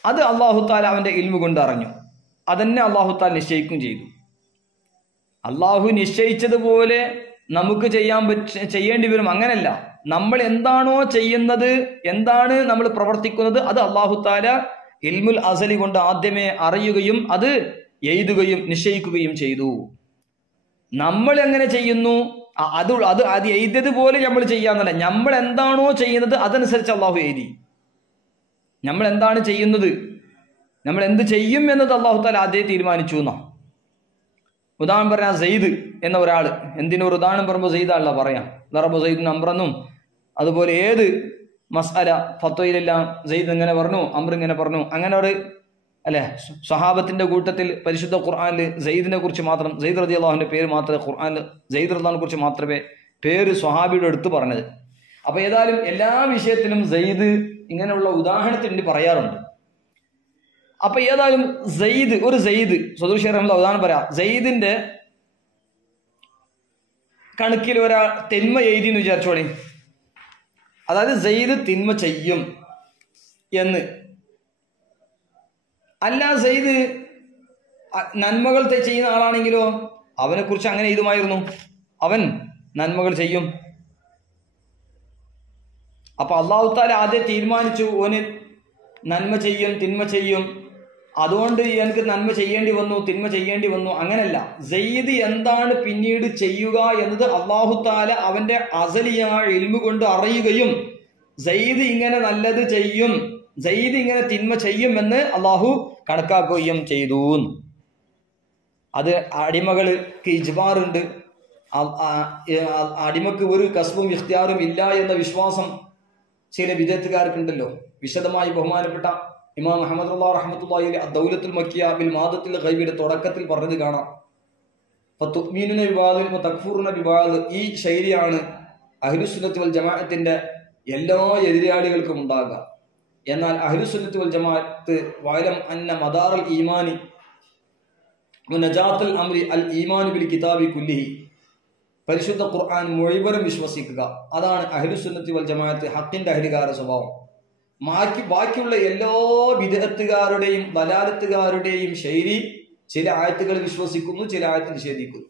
അത് അല്ലാഹു തആല അവന്റെ ഇൽമു കൊണ്ട് അറിഞ്ഞു. അതന്നെ അല്ലാഹു തആല നിശ്ചയിക്കുകയും ചെയ്തു. അല്ലാഹു നിശ്ചയിച്ചതുപോലെ നമുക്ക് ചെയ്യേണ്ടി വരും, അങ്ങനല്ല. നമ്മൾ എന്താണോ ചെയ്യുന്നത്, എന്താണ് നമ്മൾ പ്രവർത്തിക്കുന്നത്, അത് അല്ലാഹു തആല ഇൽമുൽ അസലി കൊണ്ട് ആദ്യമേ അറിയുകയും അത് എഴുതുകയും നിശ്ചയിക്കുകയും ചെയ്തു. നമ്മൾ എങ്ങനെ ചെയ്യുന്നു അത് എഴുതിയതുപോലെ നമ്മൾ ചെയ്യാന്നല്ല, നമ്മൾ എന്താണോ ചെയ്യുന്നത് അതനുസരിച്ച് അള്ളാഹു എഴുതി. നമ്മൾ എന്താണ് ചെയ്യുന്നത്, നമ്മൾ എന്ത് ചെയ്യും എന്നത് അള്ളാഹു തആല ആദ്യം തീരുമാനിച്ചു എന്നാ. ഉദാഹരണം പറയാം, സെയ്ദ് എന്ന ഒരാൾ, എന്തിനൊരു ഉദാഹരണം പറയുമ്പോൾ സെയ്ദാണല്ലോ പറയാം, ദറബ സെയ്ദ് നമ്പറെന്നും അതുപോലെ ഏത് മസ്അല ഫത്വയിലെല്ലാം സെയ്ദ് ഇങ്ങനെ പറഞ്ഞു, അമ്ർ ഇങ്ങനെ പറഞ്ഞു, അങ്ങനെ ഒരു അല്ലെ സ്വഹാബത്തിന്റെ കൂട്ടത്തിൽ പരിശുദ്ധ ഖുർആനിൽ സെയ്ദിനെ കുറിച്ച് മാത്രം, സെയ്ദ് റളിയല്ലാഹുവിന്റെ പേര് മാത്രമേ ഖുർആനിൽ സെയ്ദ് റളിയല്ലാഹുവിനെ കുറിച്ച് മാത്രമേ പേര് സ്വഹാബിയുടെ എടുത്ത് പറഞ്ഞത്. അപ്പൊ ഏതായാലും എല്ലാ വിഷയത്തിലും സെയ്ദ് ഇങ്ങനെയുള്ള ഉദാഹരണത്തിന് പറയാറുണ്ട്. അപ്പൊ ഏതായാലും സെയ്ദ്, ഒരു സെയ്ദ് സദൂർ ഷെയ്ഖ് ഉദാഹരണം പറയാം. സെയ്ദിന്റെ കണക്കിൽ ഒരാൾ തിന്മ എഴുതി എന്ന് വിചാരിച്ചോളി. അതായത് സെയ്ദ് തിന്മ ചെയ്യും എന്ന്. അല്ല സെയ്ദ് നന്മകൾ ചെയ്യുന്ന ആളാണെങ്കിലോ അവനെ കുറിച്ച് അങ്ങനെ എഴുതുമായിരുന്നു, അവൻ നന്മകൾ ചെയ്യും. അപ്പൊ അല്ലാഹു തആല ആദ്യം തീരുമാനിച്ചു ഓന് നന്മ ചെയ്യും തിന്മ ചെയ്യും, അതുകൊണ്ട് എനിക്ക് നന്മ ചെയ്യേണ്ടി വന്നു തിന്മ ചെയ്യേണ്ടി വന്നു. അങ്ങനല്ല, സെയ്ദ് എന്താണ് പിന്നീട് ചെയ്യുക എന്നത് അല്ലാഹു തആല അവന്റെ അസലിയായ ഇൽമു കൊണ്ട് അറിയുകയും സെയ്ദ് ഇങ്ങനെ നല്ലത് ചെയ്യും, സെയ്ദ് ഇങ്ങനെ തിന്മ ചെയ്യുമെന്ന് അള്ളാഹു കണക്കാക്കുകയും ചെയ്തു. അത് അടിമകൾക്ക് ഇജ്ബാറുണ്ട്. അടിമക്ക് ഒരു കസ്ബും ഇഖ്തിയാറും ഇല്ല എന്ന വിശ്വാസം ചില വിദഗ്ധക്കാർക്കുണ്ടല്ലോ. വിശദമായി ബഹുമാനപ്പെട്ട ഇമാം അഹ്മദ് റഹ്മത്തുള്ളാഹി അലൈഹി ദൗലത്തുൽ മക്കിയ ബിൽ മാദത്തിൽ ഗൈബിയുടെ തുടക്കത്തിൽ പറഞ്ഞത് കാണാം. ഫതുഅ്മിനുന ബിബഅദിൻ വതക്ഫുറുന ബിബഅദ്. ഈ ശൈലിയാണ് അഹ്ലുസുന്നത്ത് വൽ ജമാഅത്തിന്റെ എല്ലാ എതിരാളികൾക്കും ഉണ്ടാകുക. എന്നാൽ അഹ്ലുസുന്നത്ത് വൽ ജമാഅത്ത് വഅലം അന്ന മദാറൽ ഈമാനി വനജാത്തുൽ അംരി അൽ ഈമാൻ ബിൽ കിതാബി കുല്ലിഹി. പരിശുദ്ധ ഖുർആൻ മുഴുവനും വിശ്വസിക്കുക, അതാണ് അഹ്ലുസുന്നത്തി വൽ ജമാഅത്ത് ഹക്കിന്റെ അഹ്ലുകാരുടെ സ്വഭാവം. ബാക്കിയുള്ള എല്ലാ ബിദ്അത്തുകാരുടെയും ദലാലത്തുകാരുടെയും ശൈലി ചില ആയത്തുകൾ വിശ്വസിക്കുന്നു, ചില ആയത്ത് നിഷേധിക്കുന്നു.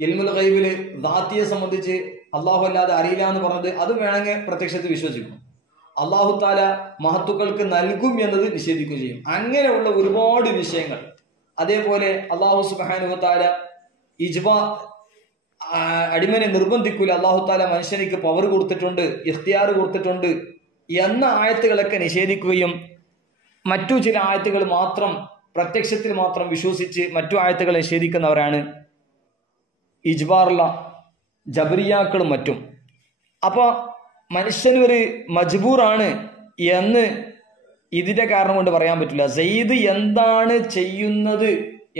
ഇൽമുൽ ഗൈബില് ദാത്തിയെ സംബന്ധിച്ച് അള്ളാഹു അല്ലാതെ അറിയില്ല എന്ന് പറഞ്ഞത് അത് വേണമെങ്കിൽ പ്രത്യക്ഷത്തിൽ വിശ്വസിക്കും. അള്ളാഹു താല മഹത്തുക്കൾക്ക് നൽകും എന്നത് നിഷേധിക്കുകയും ചെയ്യും. അങ്ങനെയുള്ള ഒരുപാട് വിഷയങ്ങൾ. അതേപോലെ അള്ളാഹു സുബ്ഹാനഹു വ തആല ഇജ്ബാ അടിമനെ നിർബന്ധിക്കൂല, അള്ളാഹു താല മനുഷ്യനിക്ക് പവർ കൊടുത്തിട്ടുണ്ട്, ഇഖ്തിയാർ കൊടുത്തിട്ടുണ്ട് എന്ന ആയത്തുകളൊക്കെ നിഷേധിക്കുകയും മറ്റു ചില ആയത്തുകൾ മാത്രം പ്രത്യക്ഷത്തിൽ മാത്രം വിശ്വസിച്ച് മറ്റു ആയത്തുകൾ നിഷേധിക്കുന്നവരാണ് ഇജ്ബാറുള്ള ജബരിയാക്കളും മറ്റും. അപ്പൊ മനുഷ്യനൊരു മജ്ബൂറാണ് എന്ന് ഇതിന്റെ കാരണം കൊണ്ട് പറയാൻ പറ്റില്ല. സെയ്ദ് എന്താണ് ചെയ്യുന്നത്,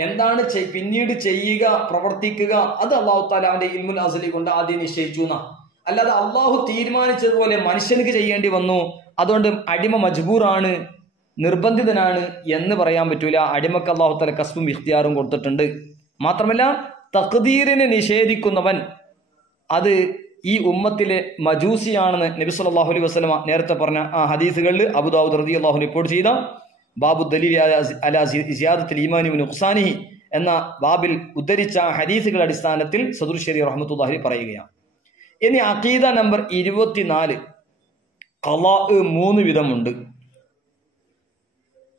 എന്താണ് പിന്നീട് ചെയ്യുക, പ്രവർത്തിക്കുക, അത് അല്ലാഹു തആല അവന്റെ ഇൽമുൽ അസ്ലി കൊണ്ട് ആദ്യം നിശ്ചയിച്ചു എന്നാ. അല്ലാതെ അള്ളാഹു തീരുമാനിച്ചതുപോലെ മനുഷ്യർക്ക് ചെയ്യേണ്ടി വന്നു, അതുകൊണ്ട് അടിമ മജ്ബൂറാണ്, നിർബന്ധിതനാണ് എന്ന് പറയാൻ പറ്റൂല. അടിമക്ക് അല്ലാഹു തആല കസ്ബും ഇഖ്തിയാറും കൊടുത്തിട്ടുണ്ട്. മാത്രമല്ല തഖ്ദീറിനെ നിഷേധിക്കുന്നവൻ അത് ഈ ഉമ്മത്തിലെ മജൂസിയാണെന്ന് നബി സല്ലല്ലാഹു അലൈഹി വസല്ലമ നേരത്തെ പറഞ്ഞ ആ ഹദീസുകളിൽ അബൂ ദാവൂദ് റളിയല്ലാഹു അൻഹു റിപ്പോർട്ട് ചെയ്ത ബാബു ദലീൽ അലാ സിയാദത്തുൽ ഈമാനി വ നുഖ്സാനിഹി എന്ന ബാബിൽ ഉദ്ധരിച്ച ഹദീസുകളുടെ അടിസ്ഥാനത്തിൽ സദൂർ ശരീഅ റഹ്മത്തുള്ളാഹി പറയുകയാണ്. ഇനി അഖീദ നമ്പർ 24. ഖളാ 3 വിധമുണ്ട്.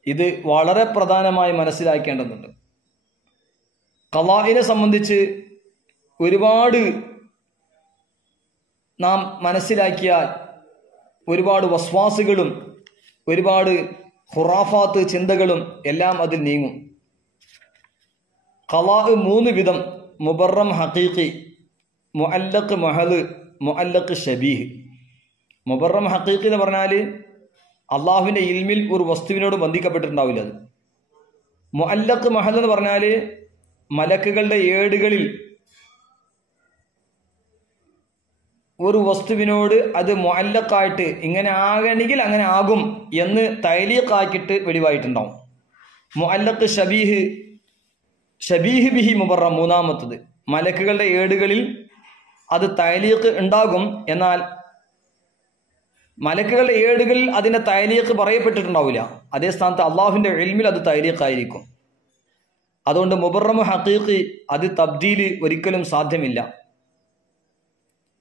ഇത് വളരെ പ്രധാനമായി മനസ്സിലാക്കേണ്ടതുണ്ട്. ഖളാഇനെ സംബന്ധിച്ച് ഒരുപാട് നാം മനസ്സിലാക്കിയാൽ ഒരുപാട് വസ്വാസുകളും ഒരുപാട് ഖുറാഫാത്ത് ചിന്തകളും എല്ലാം അതിൽ നീങ്ങും. ഖളാ 3 വിധം: മുബറം ഹഖീഖി, മുഅല്ലഖ് മഹല്, മുഅല്ലഖ് ഷബീഹ്. മുബറം ഹഖീഖി എന്ന് പറഞ്ഞാൽ അള്ളാഹുവിന്റെ ഇൽമിൽ ഒരു വസ്തുവിനോട് ബന്ധിക്കപ്പെട്ടിട്ടുണ്ടാവില്ല. അത് മുഅല്ലഖ് മഹൽ എന്ന് പറഞ്ഞാൽ മലക്കുകളുടെ ഏടുകളിൽ ഒരു വസ്തുവിനോട് അത് മുഅല്ലഖായിട്ട് ഇങ്ങനെ ആകണമെങ്കിൽ അങ്ങനെ ആകും എന്ന് തൈലീഖാക്കിയിട്ട് വെളിവായിട്ടുണ്ടാവും. മുഅല്ലഖ് ഷബീഹ്, ഷബീഹ് ബിഹി മുബറം 3-മത്തത്. മലക്കുകളുടെ ഏടുകളിൽ അത് തൈലീഖ് ഉണ്ടാകും, എന്നാൽ മലക്കുകളുടെ ഏടുകളിൽ അതിന്റെ തൈലീഖ് പറയപ്പെട്ടിട്ടുണ്ടാവില്ല. അതേ സ്ഥാനത്ത് അള്ളാഹുവിന്റെ ഇൽമിൽ അത് തൈലീഖായിരിക്കും. അതുകൊണ്ട് മുബറം ഹഖീഖി അത് തബ്ദീല് ഒരിക്കലും സാധ്യമില്ല.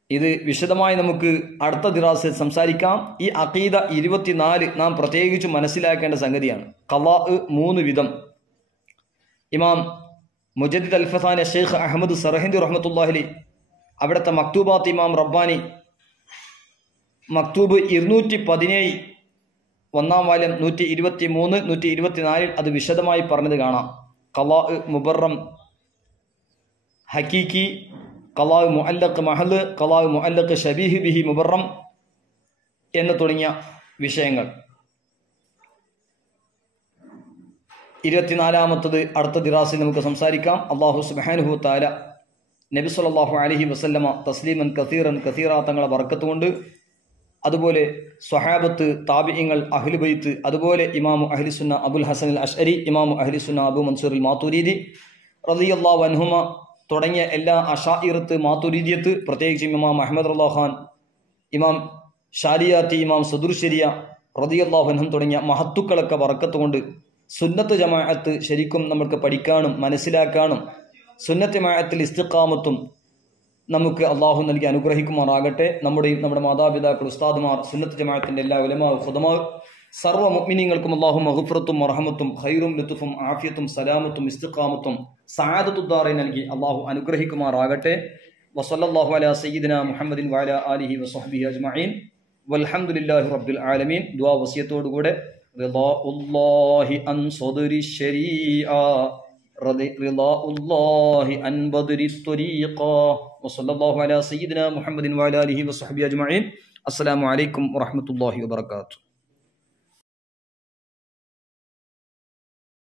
ഇത് വിശദമായി നമുക്ക് അടുത്ത ദിറാസിൽ സംസാരിക്കാം. ഈ അഖീദ 24 നാം പ്രത്യേകിച്ച് മനസ്സിലാക്കേണ്ട സംഗതിയാണ്. ഖളാ 3 വിധം. ഇമാം മുജദ്ദിദ് അൽ-ഫസാനി ഷെയ്ഖ് അഹമ്മദ് സർഹിന്ദി റഹ്മത്തുള്ളാഹി അലൈഹി അവിടുത്തെ മക്തൂബാത്ത് ഇമാം റബ്ബാനി മക്തൂബ് 217 1-ാം വാല്യം 123 124 അത് വിശദമായി പറഞ്ഞത് കാണാം. ഖളാ മുബറം ഹഖീഖി, ഖളാ മുഅല്ലഖ് മഹൽ, ഖളാ മുഅല്ലഖ് ഷബീഹ് ബിഹി മുബറം, എന്ന് തുടങ്ങിയ വിഷയങ്ങൾ. 24-ാമത്തത് അടുത്ത ദിറാസിൽ നമുക്ക് സംസാരിക്കാം. അല്ലാഹു സുബ്ഹാനഹു വ തആല നബി സല്ലല്ലാഹു അലൈഹി വസല്ലമ തസ്ലീമൻ കസീറ തങ്ങളെ ബർക്കത്ത് കൊണ്ട്, അതുപോലെ സ്വഹാബത്ത്, താബിഈങ്ങൾ, അഹ്ലു ബൈത്ത്, അതുപോലെ ഇമാമു അഹ്ലുസുന്ന അബുൽ ഹസൻ അൽ അശ്അരി, ഇമാമു അഹ്ലുസുന്ന അബു മൻസൂർ അൽ മാതുരീദി റളിയല്ലാഹു അൻഹുമ തുടങ്ങിയ എല്ലാ അശാഇറത്ത്, മാതുരീദിയത്ത്, പ്രത്യേകിച്ച് ഇമാം അഹ്മദ് റളിയല്ലാഹു ഖാൻ, ഇമാം ഷാരിയാത്തി, ഇമാം സദുർശരിയ റളിയല്ലാഹു അൻഹും തുടങ്ങിയ മഹത്തുക്കളൊക്കെ ബർക്കത്ത് കൊണ്ട് സുന്നത്ത് ജമാഅത്ത് ശരിക്കും നമുക്ക് പഠിക്കാനും മനസ്സിലാക്കാനും സുന്നത്ത് ജമാഅത്തിൽ ഇസ്തിഖാമത്തും നമുക്ക് അള്ളാഹു നൽകി അനുഗ്രഹിക്കുമാറാകട്ടെ. നമ്മുടെയും നമ്മുടെ മാതാപിതാക്കൾ, ഉസ്താദുമാർ, സുന്നത്ത് ജമാഅത്തിന്റെ എല്ലാ ഉലമാ ഖുദമാ സർവ്വ മുഅ്മിനീങ്ങൾക്കും അള്ളാഹു മഗ്ഫിറത്തും മർഹമത്തും ഖൈറും ലത്ഫും ആഫിയത്തും സലാമത്തും ഇസ്തിഖാമത്തും സആദത്തുദ്ദാറൈൻ നൽകി അള്ളാഹു അനുഗ്രഹിക്കുമാറാകട്ടെ. വസല്ലല്ലാഹു അലാ സയ്യിദിനാ മുഹമ്മദിൻ വഅലാ ആലിഹി വസഹ്ബിഹി അജ്മഈൻ വൽഹംദുലില്ലാഹി റബ്ബിൽ ആലമീൻ. ദുആ വസിയത്തോടുകൂടെ റിളാഉല്ലാഹി അൻ സദ്രി ശരീഅ റിളാഉല്ലാഹി അൻ ബദ്രി ത്വരീഖ വസല്ലല്ലാഹു അലാ സയ്യിദിനാ മുഹമ്മദിൻ വഅലാ ആലിഹി വസഹ്ബിഹി അജ്മഈൻ. അസ്സലാമു അലൈക്കും വറഹ്മത്തുള്ളാഹി വബറകാതുഹു.